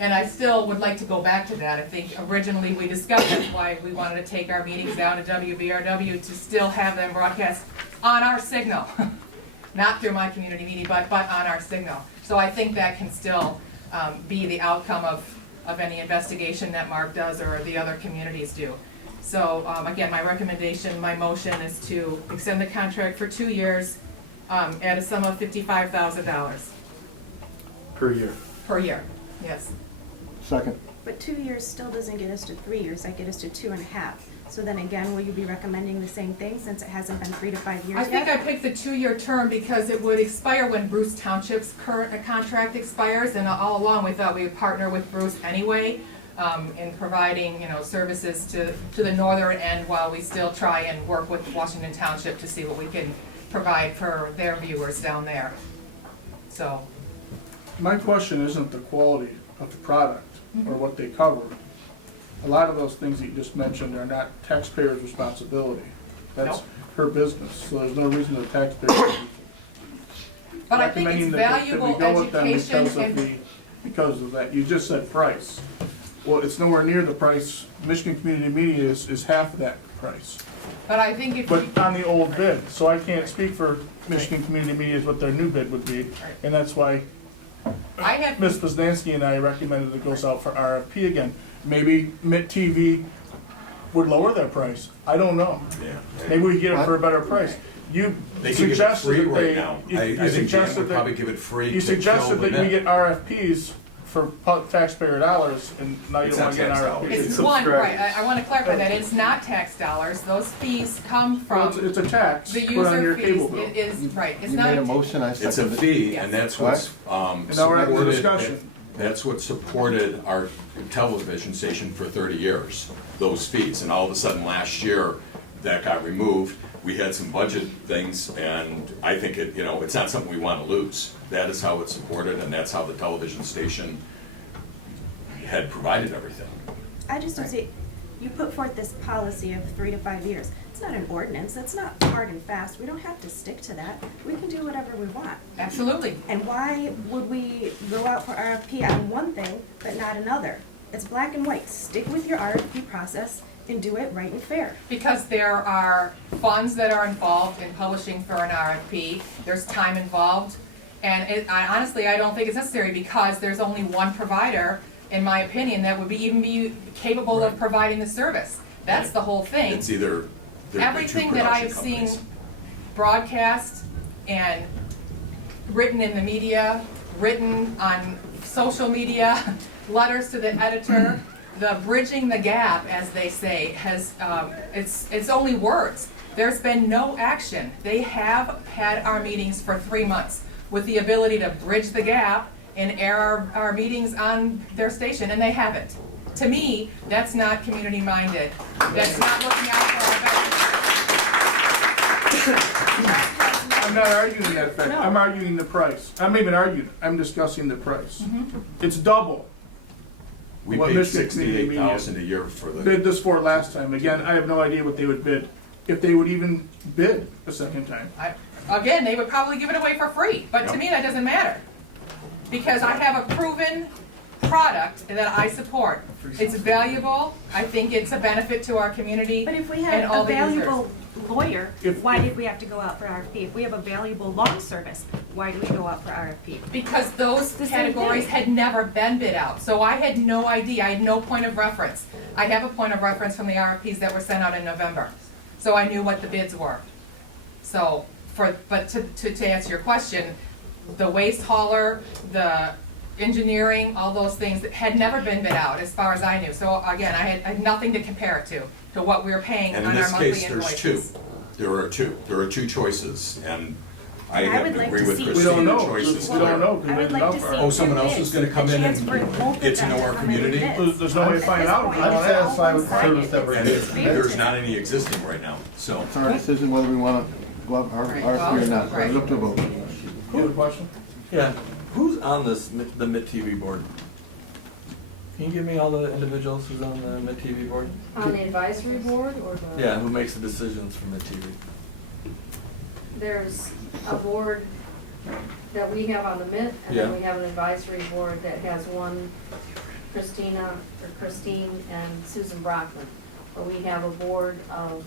And I still would like to go back to that. I think originally we discussed that's why we wanted to take our meetings down to WBRW to still have them broadcast on our signal. Not through my community meeting, but on our signal. So I think that can still be the outcome of any investigation that Mark does or the other communities do. So again, my recommendation, my motion is to extend the contract for 2 years at a sum of $55,000 Per year. per year. Yes. Second. But 2 years still doesn't get us to 3 years, that get us to 2.5. So then again, will you be recommending the same thing since it hasn't been 3 to 5 years I think I yet? picked the 2-year term because it would expire when Bruce Township's current contract expires, and all along we thought we would partner with Bruce anyway in providing, you know, services to the northern end while we still try and work with Washington Township to see what we can provide for their viewers down there. So, My question isn't the quality of the product or what they cover. A lot of those things that you just mentioned are not taxpayers' responsibility. That's Nope. her business, so there's no reason the taxpayers. but I think it's valuable education Because of that, you just said price. Well, it's nowhere near the price. Michigan Community Media is half that price. but I think if But on the old bid, so I can't speak for Michigan Community Media is what their new bid would be, and that's why I had Ms. Poznanski and I recommended it goes out for RFP again. Maybe MIT TV would lower their price. I don't know. Yeah. Maybe we get it for a better price. You They can give it suggested free that right they. now. you- I you think Jan suggested would that- probably give it free You to suggested fill that them we in. get RFPs for taxpayer dollars, and now you It's don't want to get not an tax RFP. It's It's one, subscribers. right, I want to clarify that, it's not tax dollars, those fees come Well, from it's a tax the put on your user fees, cable bill. it is, right, it's You not. made a motion, I It's a seconded it. fee, and that's what's And now we're having a supported, discussion. that's what supported our television station for 30 years, those fees. And all of a sudden, last year, that got removed. We had some budget things, and I think it, you know, it's not something we want to lose. That is how it's supported, and that's how the television station had provided everything. I just don't see, you put forth this policy of 3 to 5 years. It's not an ordinance, that's not hard and fast. We don't have to stick to that. We can do whatever we want. Absolutely. And why would we go out for RFP on one thing but not another? It's black and white. Stick with your RFP process and do it right and fair. Because there are funds that are involved in publishing for an RFP, there's time involved, and honestly, I don't think it's necessary because there's only one provider, in my opinion, that would be capable of providing the service. That's the whole thing. It's either the two Everything that I have production seen companies. broadcast and written in the media, written on social media, letters to the editor, the bridging the gap, as they say, has, it's only words. There's been no action. They have had our meetings for 3 months with the ability to bridge the gap and air our meetings on their station, and they haven't. To me, that's not community-minded. That's not looking out for our veterans. I'm not arguing that fact. No. I'm arguing the price. I'm even arguing, I'm discussing the price. Mm-hmm. It's double. We what paid Michigan Community Media $68,000 a year for the. Bid this for last time. Again, I have no idea what they would bid, if they would even bid a second time. Again, they would probably give it away for free, but to Yep. me, that doesn't matter. Because I have a proven product that I support. It's valuable, I think it's a benefit to our community But if we and have all a the users. valuable lawyer, If- why did we have to go out for RFP? If we have a valuable lawn service, why do we go out for RFP? Because those The same categories thing. had never been bid out, so I had no idea, I had no point of reference. I have a point of reference from the RFPs that were sent out in November, so I knew what the bids were. So, but to answer your question, the waste hauler, the engineering, all those things that had never been bid out, as far as I knew. So again, I had nothing to compare it to what we were paying on And our in monthly this invoices. case, there's two. There are two choices, and I I have would to like agree to with see- Christine, We don't the know. choice is We don't know. clear. I would like to see. Oh, someone else is gonna come in a chance for and both of get to them know our come in community? bids. There's no way to find out. At this I'm point, satisfied with the one-sided. service that we're And getting. there's not any existing right now, so. It's our decision whether we want to go up Right, RFP or not. right. It's up to vote. You have a question? Yeah, who's on the MIT-TV board? Can you give me all the individuals who's on the MIT-TV board? On the advisory board or the? Yeah, who makes the decisions for MIT-TV? There's a board that we have on the MIT, and Yeah. then we have an advisory board that has one, Christine and Susan Brockman. But we have a board of,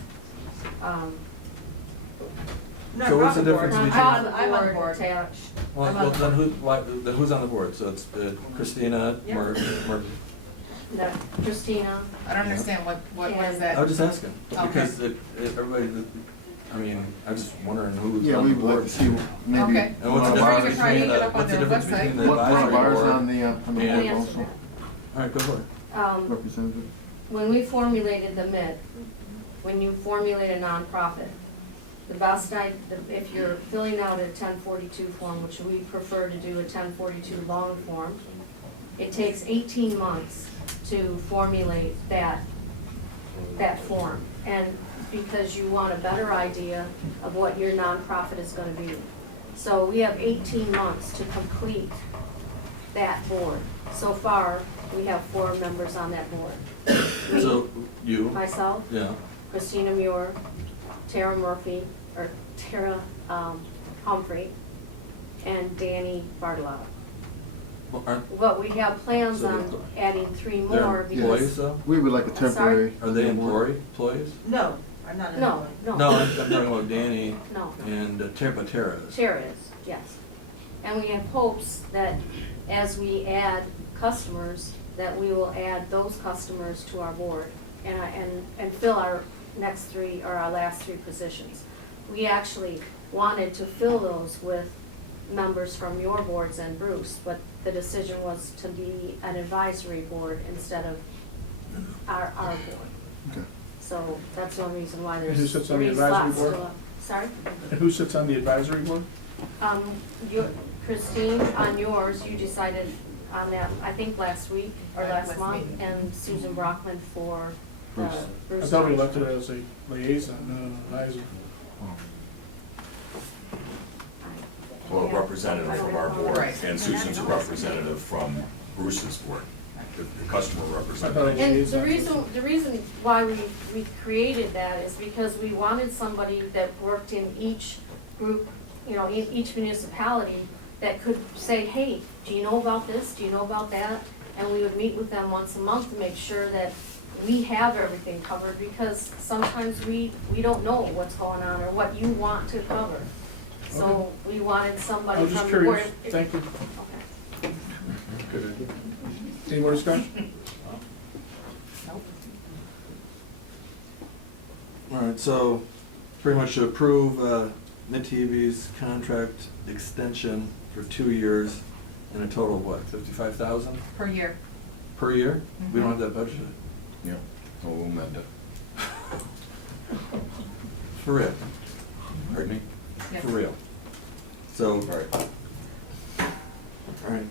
Not So what's the on the difference board. between? I'm on the board. attached. Well, I'm on the then who's on the board? So it's Christina, Yeah. Murphy. That Christina, I don't understand what is I that? was just asking, Okay. because everybody, I mean, I'm just wondering who's Yeah, on we the would like board. to see maybe Okay. And what's one the of Or you difference can ours, try to between get the, up on what's the their difference website. between the one of advisory ours board? on the Yeah. board answer also, that. All right, go for it. representative. When we formulated the MIT, when you formulate a nonprofit, if you're filling out a 1042 form, which we prefer to do a 1042 long form, it takes 18 months to formulate that form. And because you want a better idea of what your nonprofit is gonna be. So we have 18 months to complete that board. So far, we have 4 members on that board. Me, So, you? myself, Yeah. Christina Muir, Tara Humphrey, and Danny Bartolotto. Well, aren't, But we have plans So on adding 3 they're more employees because. though? We would like a temporary. Are they employees? No, I'm not No, No, no, I'm talking about Danny no. and Tara is. Tara is, yes. And we have hopes that as we add customers, that we will add those customers to our board and fill our next 3 or our last 3 positions. We actually wanted to fill those with members from your boards and Bruce, but the decision was to be an advisory board instead of our board. Okay. So that's the only reason why there's Who sits on the 3 advisory slots board? still up. Sorry? And who sits on the advisory board? Christine, on yours, you decided on that, I think last week or Right, last last month, meeting. and Susan Brockman for the Bruce. Bruce. I thought we Township. elected it as a liaison, not an advisor. Well, a representative from our board, Right. and Susan's a representative from Bruce's board, the customer I thought representative. it And liaison. the reason why we created that is because we wanted somebody that worked in each group, in each municipality that could say, hey, do you know about this? Do you know about that? And we would meet with them once a month to make sure that we have everything covered, because sometimes we don't know what's going on or what you want to cover. So we wanted I somebody was from just the board. curious, thank you. Okay. Any more discussion? All right, so pretty much to approve MIT-TV's contract extension for 2 years and a total of what, 55,000 Per year. per year? We don't Mhm. have that budgeted. Yeah, so we'll amend it. For real? Pardon me? Yes. For real? So, All right. all right.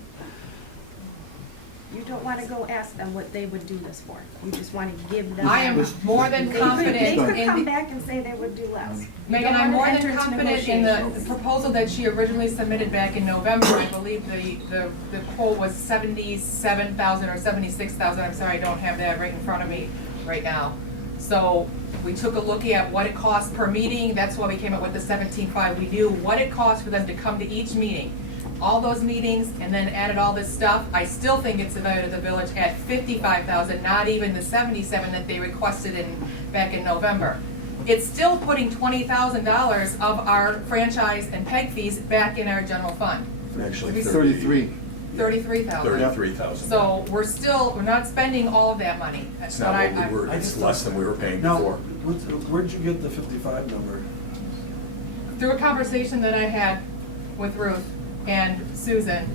You don't want to go ask them what they would do this for. You just want to give them. I am more than They confident could in come the. back and say they would do less. You Megan, don't I'm more wanna than enter into confident in the negotiations. proposal that she originally submitted back in November. I believe the quote was 77,000 or 76,000. I'm sorry, I don't have that right in front of me right now. So we took a look at what it costs per meeting. That's why we came up with the 17.5. We knew what it cost for them to come to each meeting. all those meetings and then added all this stuff, I still think it's evaluated the village at 55,000, not even the 77 that they requested back in November. It's still putting $20,000 of our franchise and PEG fees back in our general fund. Actually, 33. 33,000. 33,000. So we're not spending all of that money. It's not what we were, it's less than we were paying before. Where'd you get the 55 number? Through a conversation that I had with Ruth and Susan,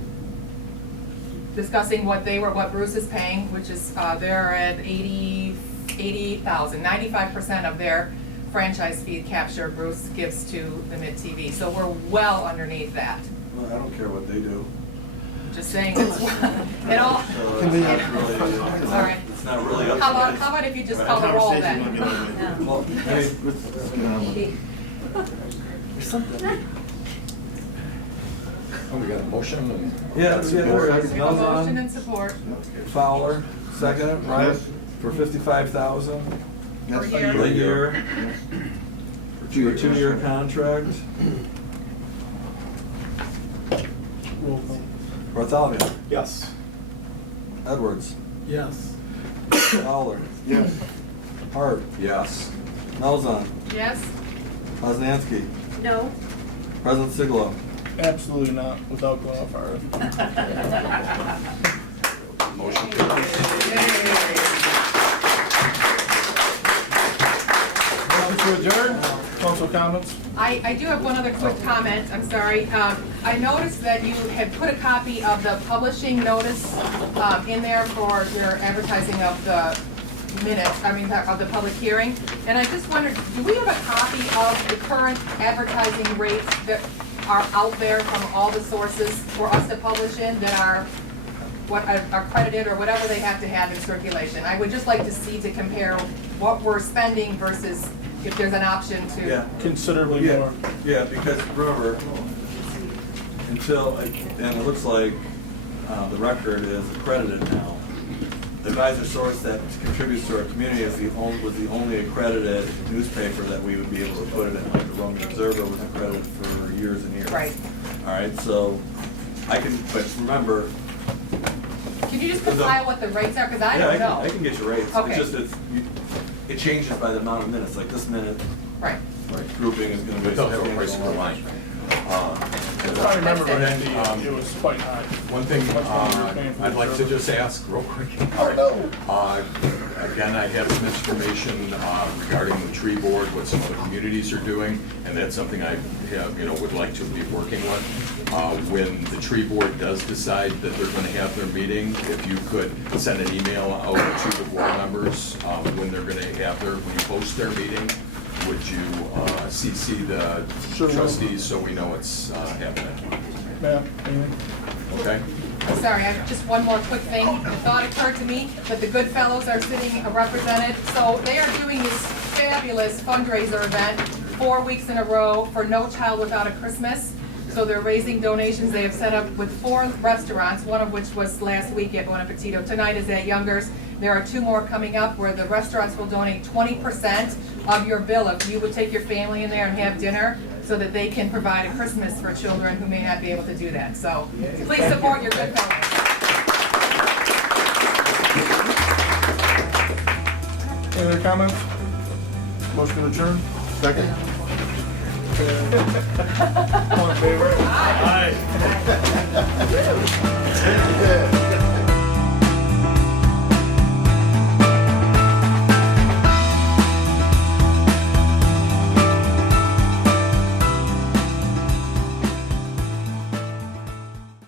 discussing what Bruce is paying, which is, they're at 88,000, 95% of their franchise fee capture Bruce gives to the Mid-TV. So we're well underneath that. Well, I don't care what they do. Just saying, it's, it all. All right. It's not really up to How us. about if you just call the roll then? Well, hey, there's something. Oh, we got a motion and. Yeah, Motion and support Fowler, second, right, for 55,000 per a year. year, for a 2-year contract. Roll call. Bartholomew, Yes. Edwards, Yes. Fowler, Yes. Hart, Yes. Malzahn, Yes? Poznanski, No, President Siglo. Absolutely not, without going off our. Motion carries. Motion to adjourn. Council comments? I do have one other quick comment, I'm sorry. I noticed that you had put a copy of the publishing notice in there for your advertising of the of the public hearing. And I just wondered, do we have a copy of the current advertising rates that are out there from all the sources for us to publish in that are credited or whatever they have to have in circulation? I would just like to see, to compare what we're spending versus if there's an option to. Yeah. Considerably more. Yeah, because remember, and it looks like the record is accredited now. The advisor source that contributes to our community was the only accredited newspaper that we would be able to put it in, like the Romeo Observer was accredited for years and years. Right. All right, so but remember. Can you just compile what the rates are, because I don't know. I can get you rates. Okay. It's just, it changes by the amount of minutes, like this minute. Right. Grouping is gonna be. But they'll have a price per line. If I remember That's correctly, it was quite high. One thing Much more we were paying for I'd the like to service. just ask real quick. Again, I have some information regarding the tree board, what some other communities are doing, and that's something I have, would like to be working with. When the tree board does decide that they're going to have their meeting, if you could send an email out to the board members when they're going to have when you post their meeting, would you CC the Sure will. trustees so we know it's happening? Yeah, anything? Okay? I'm sorry, I have just one more quick thing. The thought occurred to me that the Good Fellows are sitting represented. So they are doing this fabulous fundraiser event 4 weeks in a row for No Child Without a Christmas. So they're raising donations. They have set up with 4 restaurants, one of which was last week at Bon Appetito. Tonight is at Younger's. There are 2 more coming up where the restaurants will donate 20% of your bill if you would take your family in there and have dinner, so that they can provide a Christmas for children who may not be able to do that. So please support your Good Fellows. Any other comments? Motion to adjourn? Second. All in favor? Aye. Yeah.